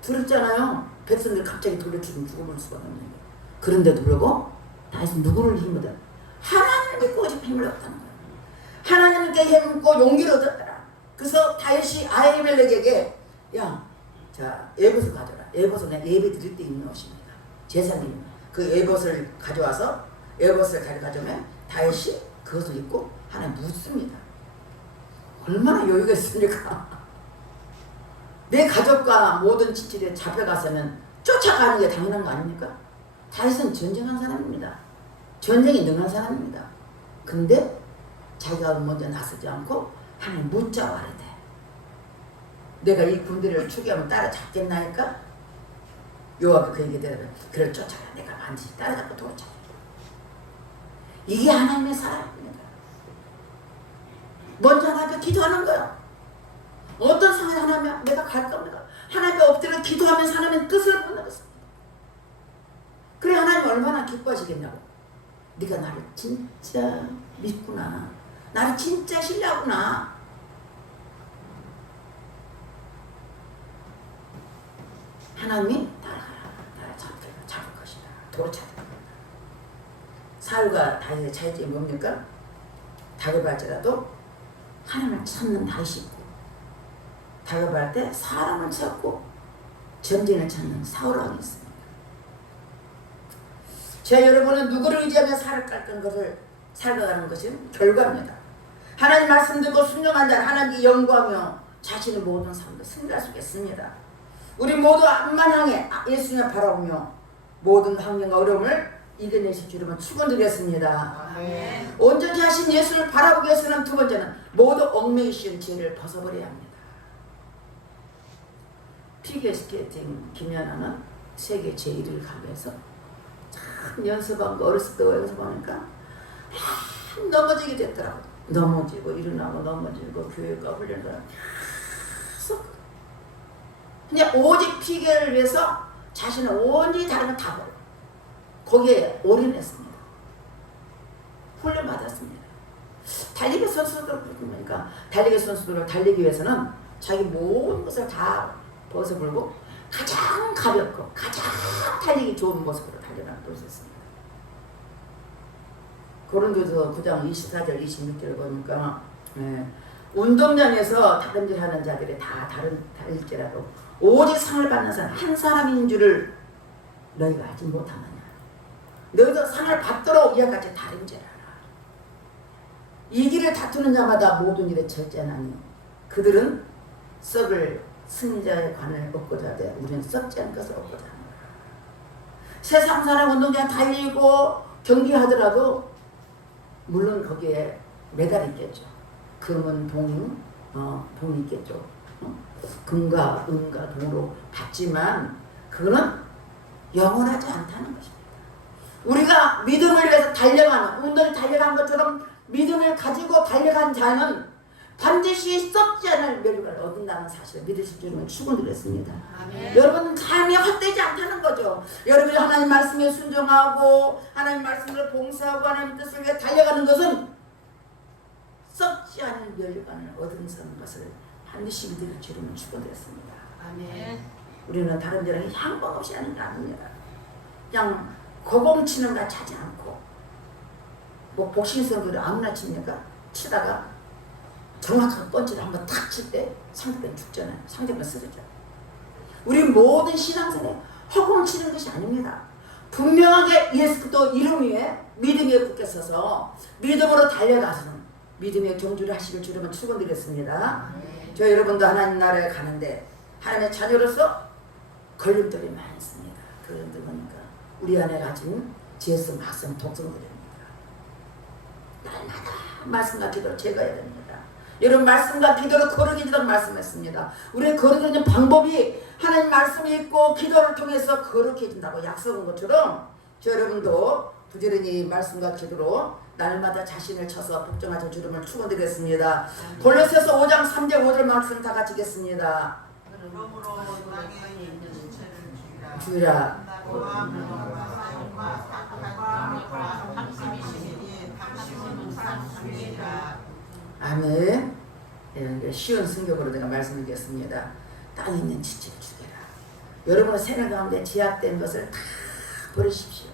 두렵잖아요. 백성들 갑자기 돌로 죽으면 죽어볼 수가 없는 게. 그런데도 불구하고 다윗은 누구를 힘을 얻어? 하나님을 믿고 오직 힘을 얻었다는 거예요. 하나님께 힘을 믿고 용기를 얻었더라. 그래서 다윗이 아히멜렉에게 자 에봇을 가져라. 에봇은 내가 예배 드릴 때 입는 옷입니다. 제사님 그 에봇을 가져와서 에봇을 가져가자면 다윗이 그것을 입고 하나님 묻습니다. 얼마나 여유가 있습니까? 내 가족과 모든 지체들이 잡혀가서는 쫓아가는 게 당연한 거 아닙니까? 다윗은 전쟁한 사람입니다. 전쟁에 능한 사람입니다. 근데 자기가 먼저 나서지 않고 하나님 묻자고 하는데 내가 이 군대를 추기하면 따라잡겠나니까? 여호와가 그에게 대답해 그를 쫓아가. 내가 반드시 따라잡고 도착해. 이게 하나님의 사랑입니다. 먼저 하나님께 기도하는 거야. 어떤 상황에 하나님 내가 갈 겁니다. 하나님께 엎드려 기도하면서 하나님의 뜻을 보는 것입니다. 그래 하나님 얼마나 기뻐하시겠냐고. 네가 나를 진짜 믿구나. 나를 진짜 신뢰하구나. 하나님이 나를 잡을 것이다. 도로 찾을 것이다. 사울과 다윗의 차이점이 뭡니까? 다급할지라도 하나님을 찾는 다윗이 있고 다급할 때 사람을 찾고 전쟁을 찾는 사울왕이 있습니다. 여러분은 누구를 의지하며 살아가는 것이 결과입니다. 하나님 말씀 듣고 순종한 자는 하나님께 영광이요 자신의 모든 삶을 승리할 수 있습니다. 우리 모두 앞만 향해 예수님을 바라보며 모든 환경과 어려움을 이겨내실 줄은 축원드리겠습니다. 온전히 하신 예수를 바라보기 위해서는 두 번째는 모두 얽매이신 죄를 벗어버려야 합니다. 피겨스케이팅 김연아는 세계 제1위를 가기 위해서 참 연습한 거 어렸을 때 연습하니까 넘어지게 됐더라고요. 넘어지고 일어나고 넘어지고 교육과 훈련을 계속 그냥 오직 피겨를 위해서 자신을 온전히 다른 걸 다 버려. 거기에 올인했습니다. 훈련 받았습니다. 달리기 선수들 그러니까 달리기 선수들을 달리기 위해서는 자기 모든 것을 다 벗어버리고 가장 가볍고 가장 달리기 좋은 모습으로 달려가는 것이었습니다. 고린도서 9장 24절 26절을 보니까 운동장에서 다름질 하는 자들이 다 다를지라도 오직 상을 받는 사람 한 사람인 줄을 너희가 알지 못하느냐. 너희도 상을 받도록 이와 같이 다름질하라. 이 길을 다투는 자마다 모든 일에 절제하나니 그들은 썩을 승리자의 관을 얻고자 하되 우리는 썩지 않은 것을 얻고자 합니다. 세상 사람 운동장 달리고 경기하더라도 물론 거기에 메달이 있겠죠. 금은 동이 있겠죠. 금과 은과 동으로 받지만 그거는 영원하지 않다는 것입니다. 우리가 믿음을 위해서 달려가는 오늘 달려간 것처럼 믿음을 가지고 달려간 자는 반드시 썩지 않을 멸류관을 얻는다는 사실을 믿으실 줄은 축원드렸습니다. 여러분은 삶이 헛되지 않다는 거죠. 여러분이 하나님 말씀에 순종하고 하나님 말씀을 봉사하고 하나님 뜻을 위해 달려가는 것은 썩지 않을 멸류관을 얻는 것을 반드시 믿을 줄은 축원드렸습니다. 우리는 다른 데랑 향방 없이 하는 게 아닙니다. 그냥 고봉치는 거 차지 않고 뭐 복싱 선수들이 아무나 칩니까? 치다가 정확한 펀치를 한번 탁 칠 때 상대편 죽잖아요. 상대편 쓰러져. 우리 모든 신앙생활에 허공 치는 것이 아닙니다. 분명하게 예수 그리스도 이름 위에 믿음 위에 굳게 서서 믿음으로 달려가서는 믿음의 경주를 하시길 주님은 축원드렸습니다. 저 여러분도 하나님 나라에 가는데 하나님의 자녀로서 걸림돌이 많이 있습니다. 걸림돌 보니까 우리 안에 가진 죄성, 악성, 독성들입니다. 날마다 말씀과 기도를 제거해야 됩니다. 여러분 말씀과 기도로 거룩해지라고 말씀했습니다. 우리의 거룩해지는 방법이 하나님 말씀이 있고 기도를 통해서 거룩해진다고 약속한 것처럼 저 여러분도 부지런히 말씀과 기도로 날마다 자신을 쳐서 복종하신 주름을 축원드리겠습니다. 골로새서 5장 3절 5절 말씀 다 같이 읽겠습니다. 그러므로 땅에 있는 죄를 주라. 아멘. 네, 쉬운 성경으로 내가 말씀드리겠습니다. 땅에 있는 지체를 죽여라. 여러분의 생활 가운데 제약된 것을 다 버리십시오.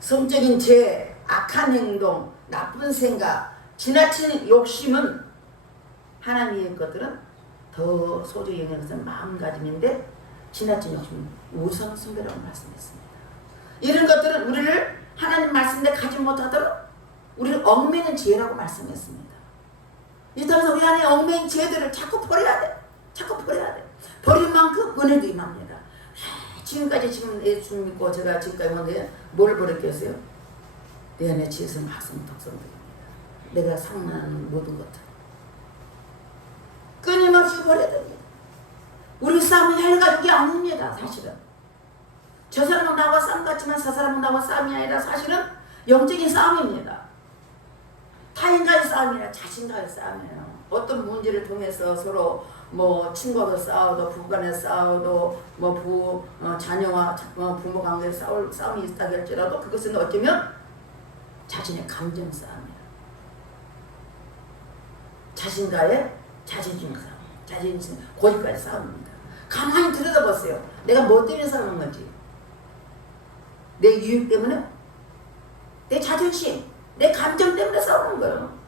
성적인 죄, 악한 행동, 나쁜 생각, 지나친 욕심은 하나님의 것들은 더 소중히 여기는 것은 마음가짐인데 지나친 욕심은 우상 숭배라고 말씀했습니다. 이런 것들은 우리를 하나님 말씀대 가지 못하도록 우리를 얽매는 죄라고 말씀했습니다. 이 땅에서 우리 안에 얽매인 죄들을 자꾸 버려야 돼. 자꾸 버려야 돼. 버린 만큼 은혜도 임합니다. 지금까지 지금 예수 믿고 제가 지금까지 왔는데 뭘 버렸겠어요? 내 안에 지혜성, 학성, 덕성들입니다. 내가 상관하는 모든 것들 끊임없이 버려야 됩니다. 우리 싸움이 혈가족이 아닙니다. 사실은 저 사람은 나와 싸움 같지만 저 사람은 나와 싸움이 아니라 사실은 영적인 싸움입니다. 타인과의 싸움이라 자신과의 싸움이에요. 어떤 문제를 통해서 서로 뭐 친구도 싸우도 부부간에 싸우도 뭐 자녀와 부모 관계에 싸움이 있다 할지라도 그것은 어쩌면 자신의 감정 싸움이에요. 자신과의 자존심 싸움, 자존심 고집과의 싸움입니다. 가만히 들여다보세요. 내가 뭐 때문에 싸우는 건지. 내 유익 때문에? 내 자존심, 내 감정 때문에 싸우는 거예요.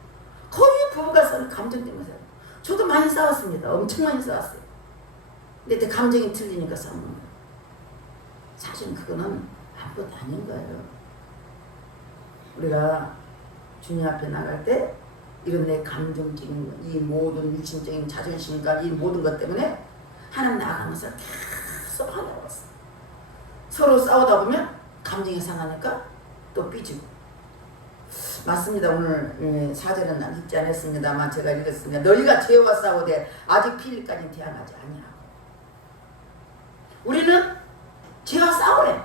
거의 부부가 싸우는 감정 때문에 싸워요. 저도 많이 싸웠습니다. 엄청 많이 싸웠어요. 근데 내 감정이 틀리니까 싸우는 거예요. 사실은 그거는 아무것도 아닌 거예요. 우리가 주님 앞에 나갈 때 이런 내 감정적인 이 모든 육신적인 자존심과 이 모든 것 때문에 하나님 나가면서 계속 화내었어. 서로 싸우다 보면 감정이 상하니까 또 삐지고. 맞습니다. 오늘 사절은 난 읽지 않았습니다만 제가 읽었습니다. 너희가 죄와 싸우되 아직 피일까지는 태어나지 아니하고. 우리는 죄와 싸우래.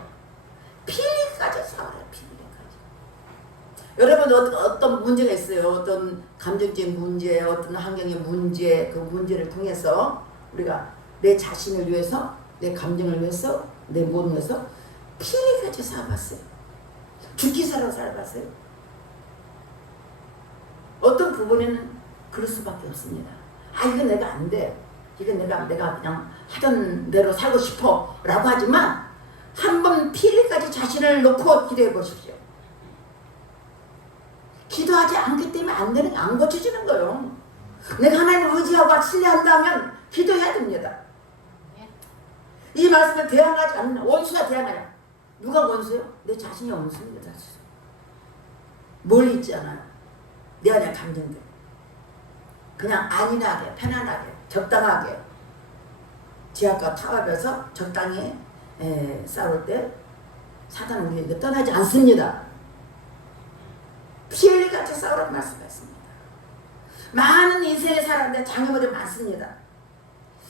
피일까지 싸우래. 피일까지. 여러분 어떤 문제가 있어요. 어떤 감정적인 문제, 어떤 환경의 문제, 그 문제를 통해서 우리가 내 자신을 위해서, 내 감정을 위해서, 내 모든 위해서 피일까지 싸워봤어요. 죽기 살아 살아봤어요. 어떤 부분에는 그럴 수밖에 없습니다. 아, 이건 내가 안 돼. 이건 내가 그냥 하던 대로 살고 싶어. 라고 하지만 한번 피리까지 자신을 놓고 기도해 보십시오. 기도하지 않기 때문에 안 되는 게 안 고쳐지는 거예요. 내가 하나님을 의지하고 신뢰한다면 기도해야 됩니다. 이 말씀을 대항하지 않는 원수가 대항하냐. 누가 원수예요? 내 자신이 원수입니다. 멀리 있지 않아요. 내 안에 감정들 그냥 안일하게 편안하게 적당하게 제약과 타협해서 적당히 싸울 때 사단은 우리에게 떠나지 않습니다. 피 흘리같이 싸우라고 말씀했습니다. 많은 인생에 살았는데 장애물이 많습니다.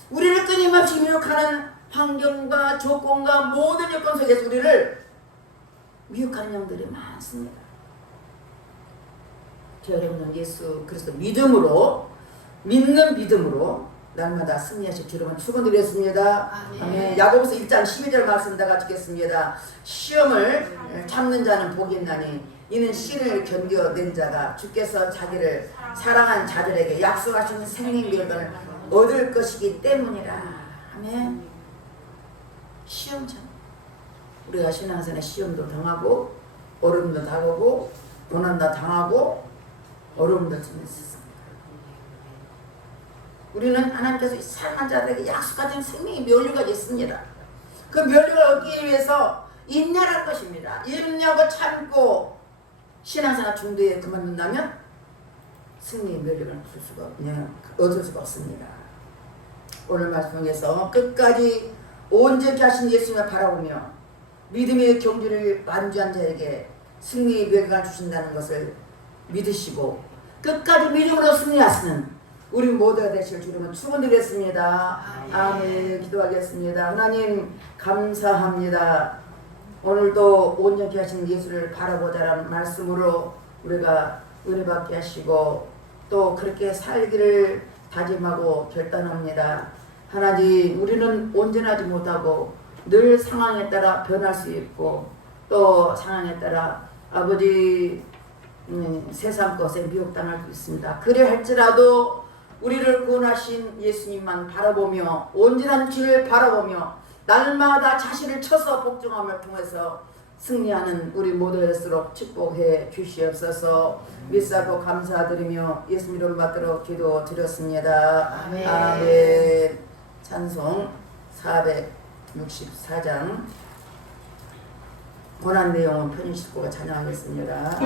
우리를 끊임없이 미혹하는 환경과 조건과 모든 여건 속에서 우리를 미혹하는 영들이 많습니다. 여러분은 예수 그리스도 믿음으로 믿는 믿음으로 날마다 승리하실 주름을 축원드리겠습니다. 아멘. 야고보서 1장 12절 말씀 다 같이 읽겠습니다. 시험을 참는 자는 복이 있나니 이는 신을 견뎌낸 자가 주께서 자기를 사랑한 자들에게 약속하신 생명을 얻을 것이기 때문이라. 아멘. 시험 참 우리가 신앙생활 시험도 당하고 어려움도 당하고 고난도 당하고 어려움도 지냈습니다. 우리는 하나님께서 사랑한 자들에게 약속하신 생명의 면류가 있습니다. 그 면류를 얻기 위해서 인내할 것입니다. 인내하고 참고 신앙생활 중도에 그만둔다면 승리의 면류를 얻을 수가 없습니다. 오늘 말씀에서 끝까지 온전히 하신 예수님을 바라보며 믿음의 경주를 완주한 자에게 승리의 면류를 주신다는 것을 믿으시고 끝까지 믿음으로 승리하시는 우리 모두가 되실 주님은 축원드리겠습니다. 아멘. 기도하겠습니다. 하나님 감사합니다. 오늘도 온전케 하신 예수를 바라보자라는 말씀으로 우리가 은혜 받게 하시고 또 그렇게 살기를 다짐하고 결단합니다. 하나님, 우리는 온전하지 못하고 늘 상황에 따라 변할 수 있고 또 상황에 따라 아버지 세상 것에 미혹당할 수 있습니다. 그래 할지라도 우리를 구원하신 예수님만 바라보며 온전한 길을 바라보며 날마다 자신을 쳐서 복종함을 통해서 승리하는 우리 모두 될수록 축복해 주시옵소서. 믿사고 감사드리며 예수 이름 받들어 기도드렸습니다. 아멘. 아멘. 찬송 464장 고난 내용은 편히 싣고 찬양하겠습니다.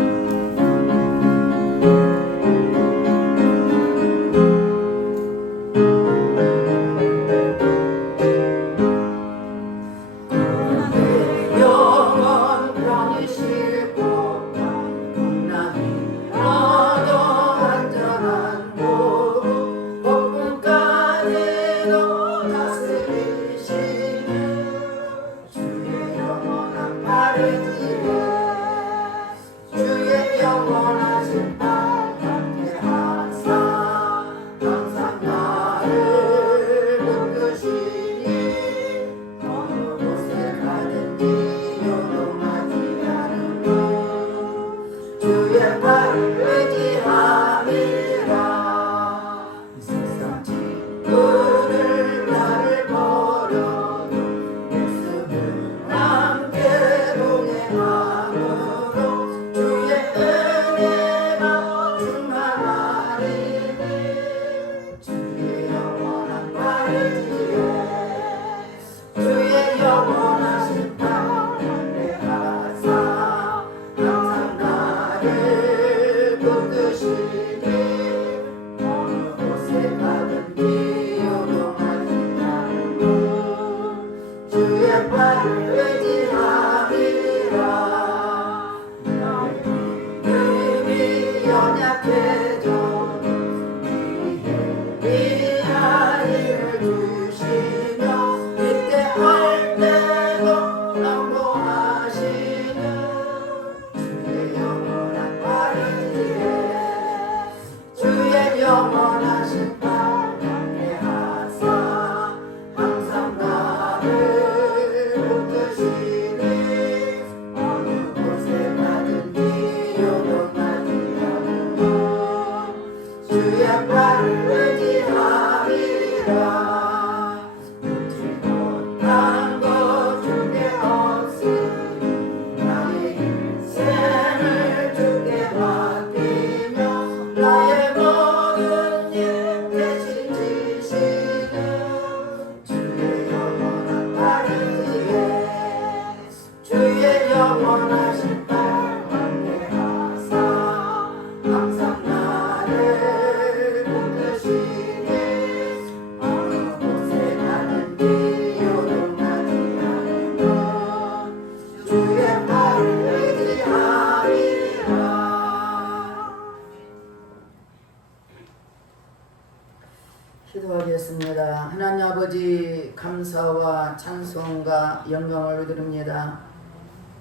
기도하겠습니다. 하나님 아버지 감사와 찬송과 영광을 드립니다.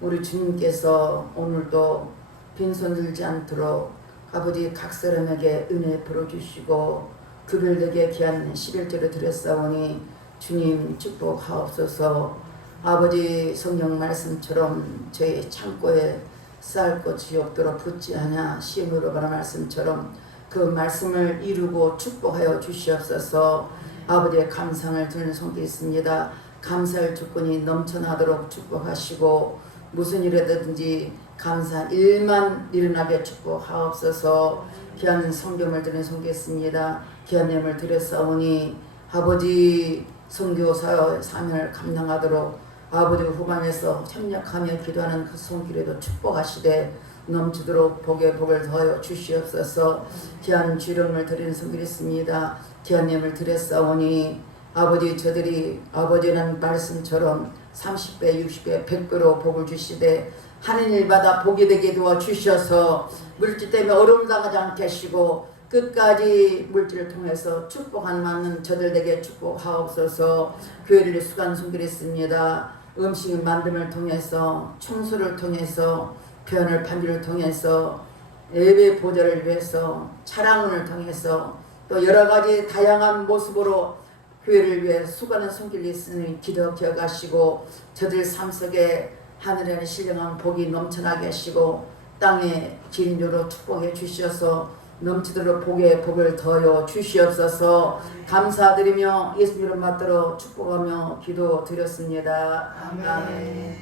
우리 주님께서 오늘도 빈손 들지 않도록 아버지 각 사람에게 은혜 풀어주시고 그별되게 귀한 11절을 드렸사오니 주님 축복하옵소서. 아버지 성경 말씀처럼 저희 창고에 쌀 것이 없도록 붙지 않아 시험으로 가는 말씀처럼 그 말씀을 이루고 축복하여 주시옵소서. 아버지의 감상을 드리는 손이 있습니다. 감사할 주권이 넘쳐나도록 축복하시고 무슨 일이든지 감사한 일만 일어나게 축복하옵소서. 귀한 성경을 드리는 손이 있습니다. 귀한 예물 드렸사오니 아버지 선교사의 사명을 감당하도록 아버지 후반에서 협력하며 기도하는 그 손길에도 축복하시되 넘치도록 복에 복을 더하여 주시옵소서. 귀한 주령을 드리는 손길이 있습니다. 귀한 예물 드렸사오니 아버지 저들이 아버지는 말씀처럼 30배 60배 100배로 복을 주시되 하는 일마다 복이 되게 도와 주셔서 물질 때문에 어려움 당하지 않게 하시고 끝까지 물질을 통해서 축복하는 많은 저들에게 축복하옵소서. 교회를 수간 순결했습니다. 음식 만듦을 통해서 청소를 통해서 변을 판결을 통해서 예배 보좌를 위해서 차량문을 통해서 또 여러가지 다양한 모습으로 교회를 위해 수고하는 손길이 있으니 기도 기억하시고 저들 삶 속에 하늘에는 신령한 복이 넘쳐나게 하시고 땅에 기린조로 축복해 주셔서 넘치도록 복에 복을 더하여 주시옵소서. 감사드리며 예수 이름 받들어 축복하며 기도 드렸습니다. 아멘.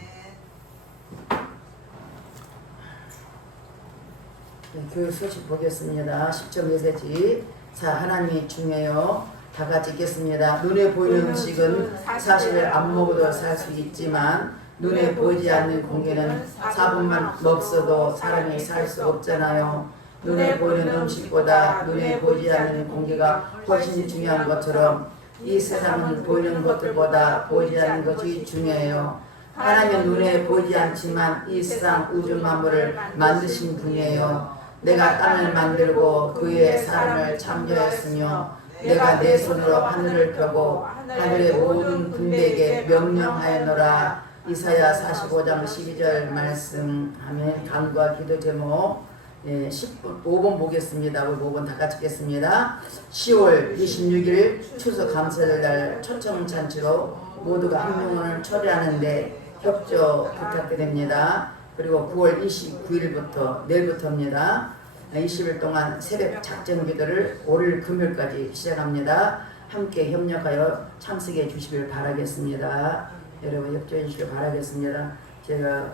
네, 교회 소식 보겠습니다. 10점 메시지. 자, 하나님이 중요해요. 다 같이 읽겠습니다. 눈에 보이는 음식은 사실 안 먹어도 살 수 있지만 눈에 보이지 않는 공기는 4분만 먹어도 사람이 살 수 없잖아요. 눈에 보이는 음식보다 눈에 보이지 않는 공기가 훨씬 중요한 것처럼 이 세상은 보이는 것들보다 보이지 않는 것이 중요해요. 하나님은 눈에 보이지 않지만 이 세상 우주 만물을 만드신 분이에요. 내가 땅을 만들고 그 위에 사람을 창조했으며 내가 내 손으로 하늘을 펴고 하늘의 모든 군대에게 명령하였노라. 이사야 45장 12절 말씀. 아멘. 간구와 기도 제목 5번 보겠습니다. 우리 5번 다 같이 읽겠습니다. 10월 26일 추석 감사절 초청잔치로 모두가 한명원을 초대하는데 협조 부탁드립니다. 그리고 9월 29일부터 내일부터입니다. 20일 동안 새벽 작전 기도를 5일 금요일까지 시작합니다. 함께 협력하여 참석해 주시길 바라겠습니다. 여러분 협조해 주시길 바라겠습니다. 제가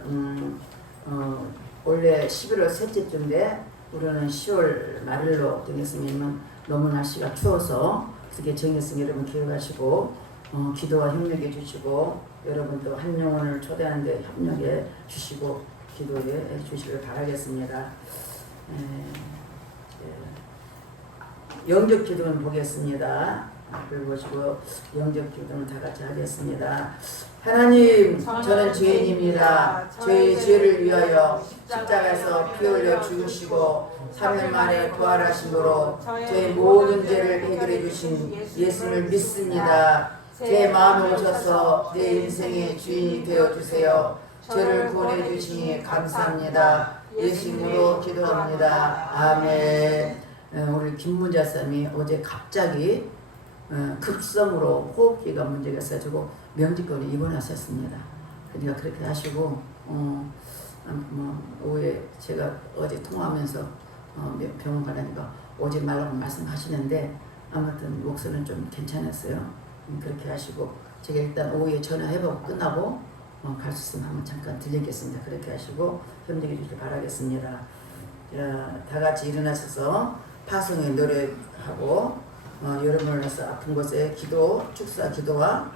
원래 11월 셋째 주인데 우리는 10월 말일로 정했습니다. 너무 날씨가 추워서 그렇게 정했으니 여러분 기억하시고 기도와 협력해 주시고 여러분도 한 영혼을 초대하는데 협력해 주시고 기도해 주시길 바라겠습니다. 영적 기도는 보겠습니다. 앞을 보시고 영적 기도는 다 같이 하겠습니다. 하나님, 저는 죄인입니다. 저의 죄를 위하여 십자가에서 피 흘려 죽으시고 3일 만에 부활하심으로 저의 모든 죄를 해결해 주신 예수를 믿습니다. 제 마음에 오셔서 내 인생의 주인이 되어주세요. 저를 구원해 주시니 감사합니다. 예수 이름으로 기도합니다. 아멘. 우리 김문자쌤이 어제 갑자기 급성으로 호흡기가 문제가 있어가지고 명직권에 입원하셨습니다. 그러니까 그렇게 하시고 오후에 제가 어제 통화하면서 병원 가라니까 오지 말라고 말씀하시는데 아무튼 목소리는 좀 괜찮았어요. 그렇게 하시고 제가 일단 오후에 전화해보고 끝나고 갈 수 있으면 한번 잠깐 들리겠습니다. 그렇게 하시고 협력해 주시길 바라겠습니다. 자, 다 같이 일어나셔서 파송에 노력하고 여러분을 위해서 아픈 곳에 기도, 축사 기도와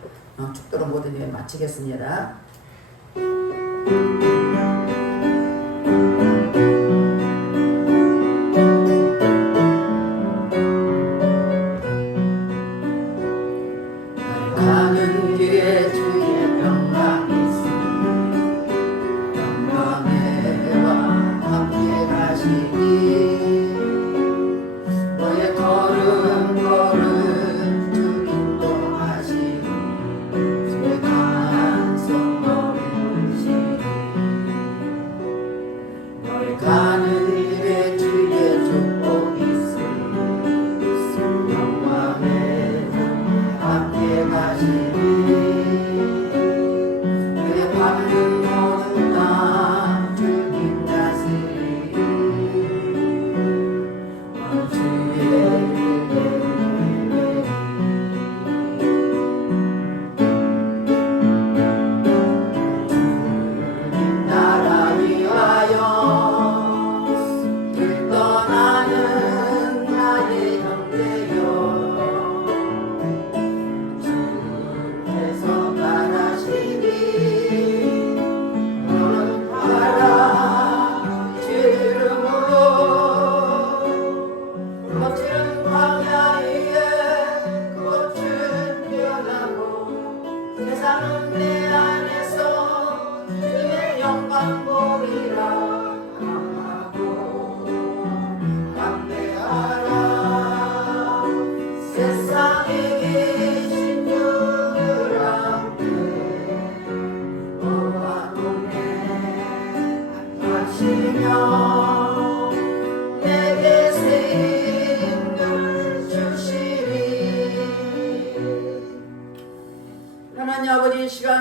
축도로 모든 일 마치겠습니다. 가는 길에 주의 평강이 있으니 평강의 와 함께 가시니 너의 걸음 주 인도하시니 주의 강한 손 너를 부시니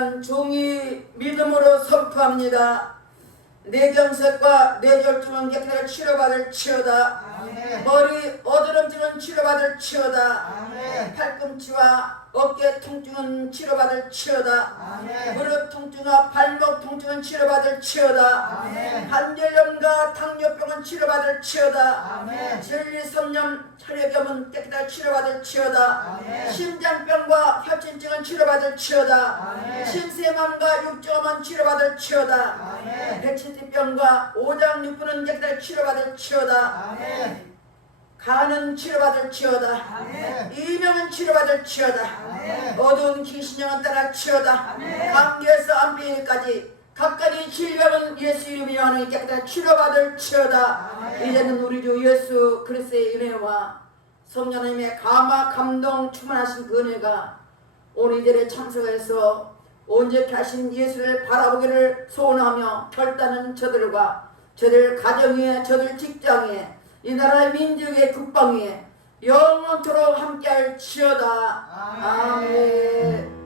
나는 종이 믿음으로 선포합니다. 뇌경색과 뇌졸중은 깨끗하게 치료받을 치유다. 아멘. 머리 어드름증은 치료받을 치유다. 아멘. 팔꿈치와 어깨 통증은 치료받을 치유다. 아멘. 무릎 통증과 발목 통증은 치료받을 치유다. 아멘. 관절염과 당뇨병은 치료받을 치유다. 아멘. 전리섬염 혈액염은 깨끗하게 치료받을 치유다. 아멘. 심장병과 혈전증은 치료받을 치유다. 아멘. 신세만과 육정암은 치료받을 치유다. 아멘. 백치티병과 오장육부는 깨끗하게 치료받을 치유다. 아멘. 간은 치료받을 치유다. 아멘. 이명은 치료받을 치유다. 아멘. 어두운 귀신령은 따라 치유다. 아멘. 감기에서 안비까지 각가지 질병은 예수 이름이 하는 깨끗하게 치료받을 치유다. 아멘. 이제는 우리 주 예수 그리스도의 은혜와 성령 하나님의 감화 감동 충만하신 그 은혜가 오늘 이 자리에 참석해서 온전히 하신 예수를 바라보기를 소원하며 결단하는 저들과 저들 가정에 저들 직장에 이 나라의 민족의 국방 위에 영원토록 함께할 치여다. 아멘. 아멘.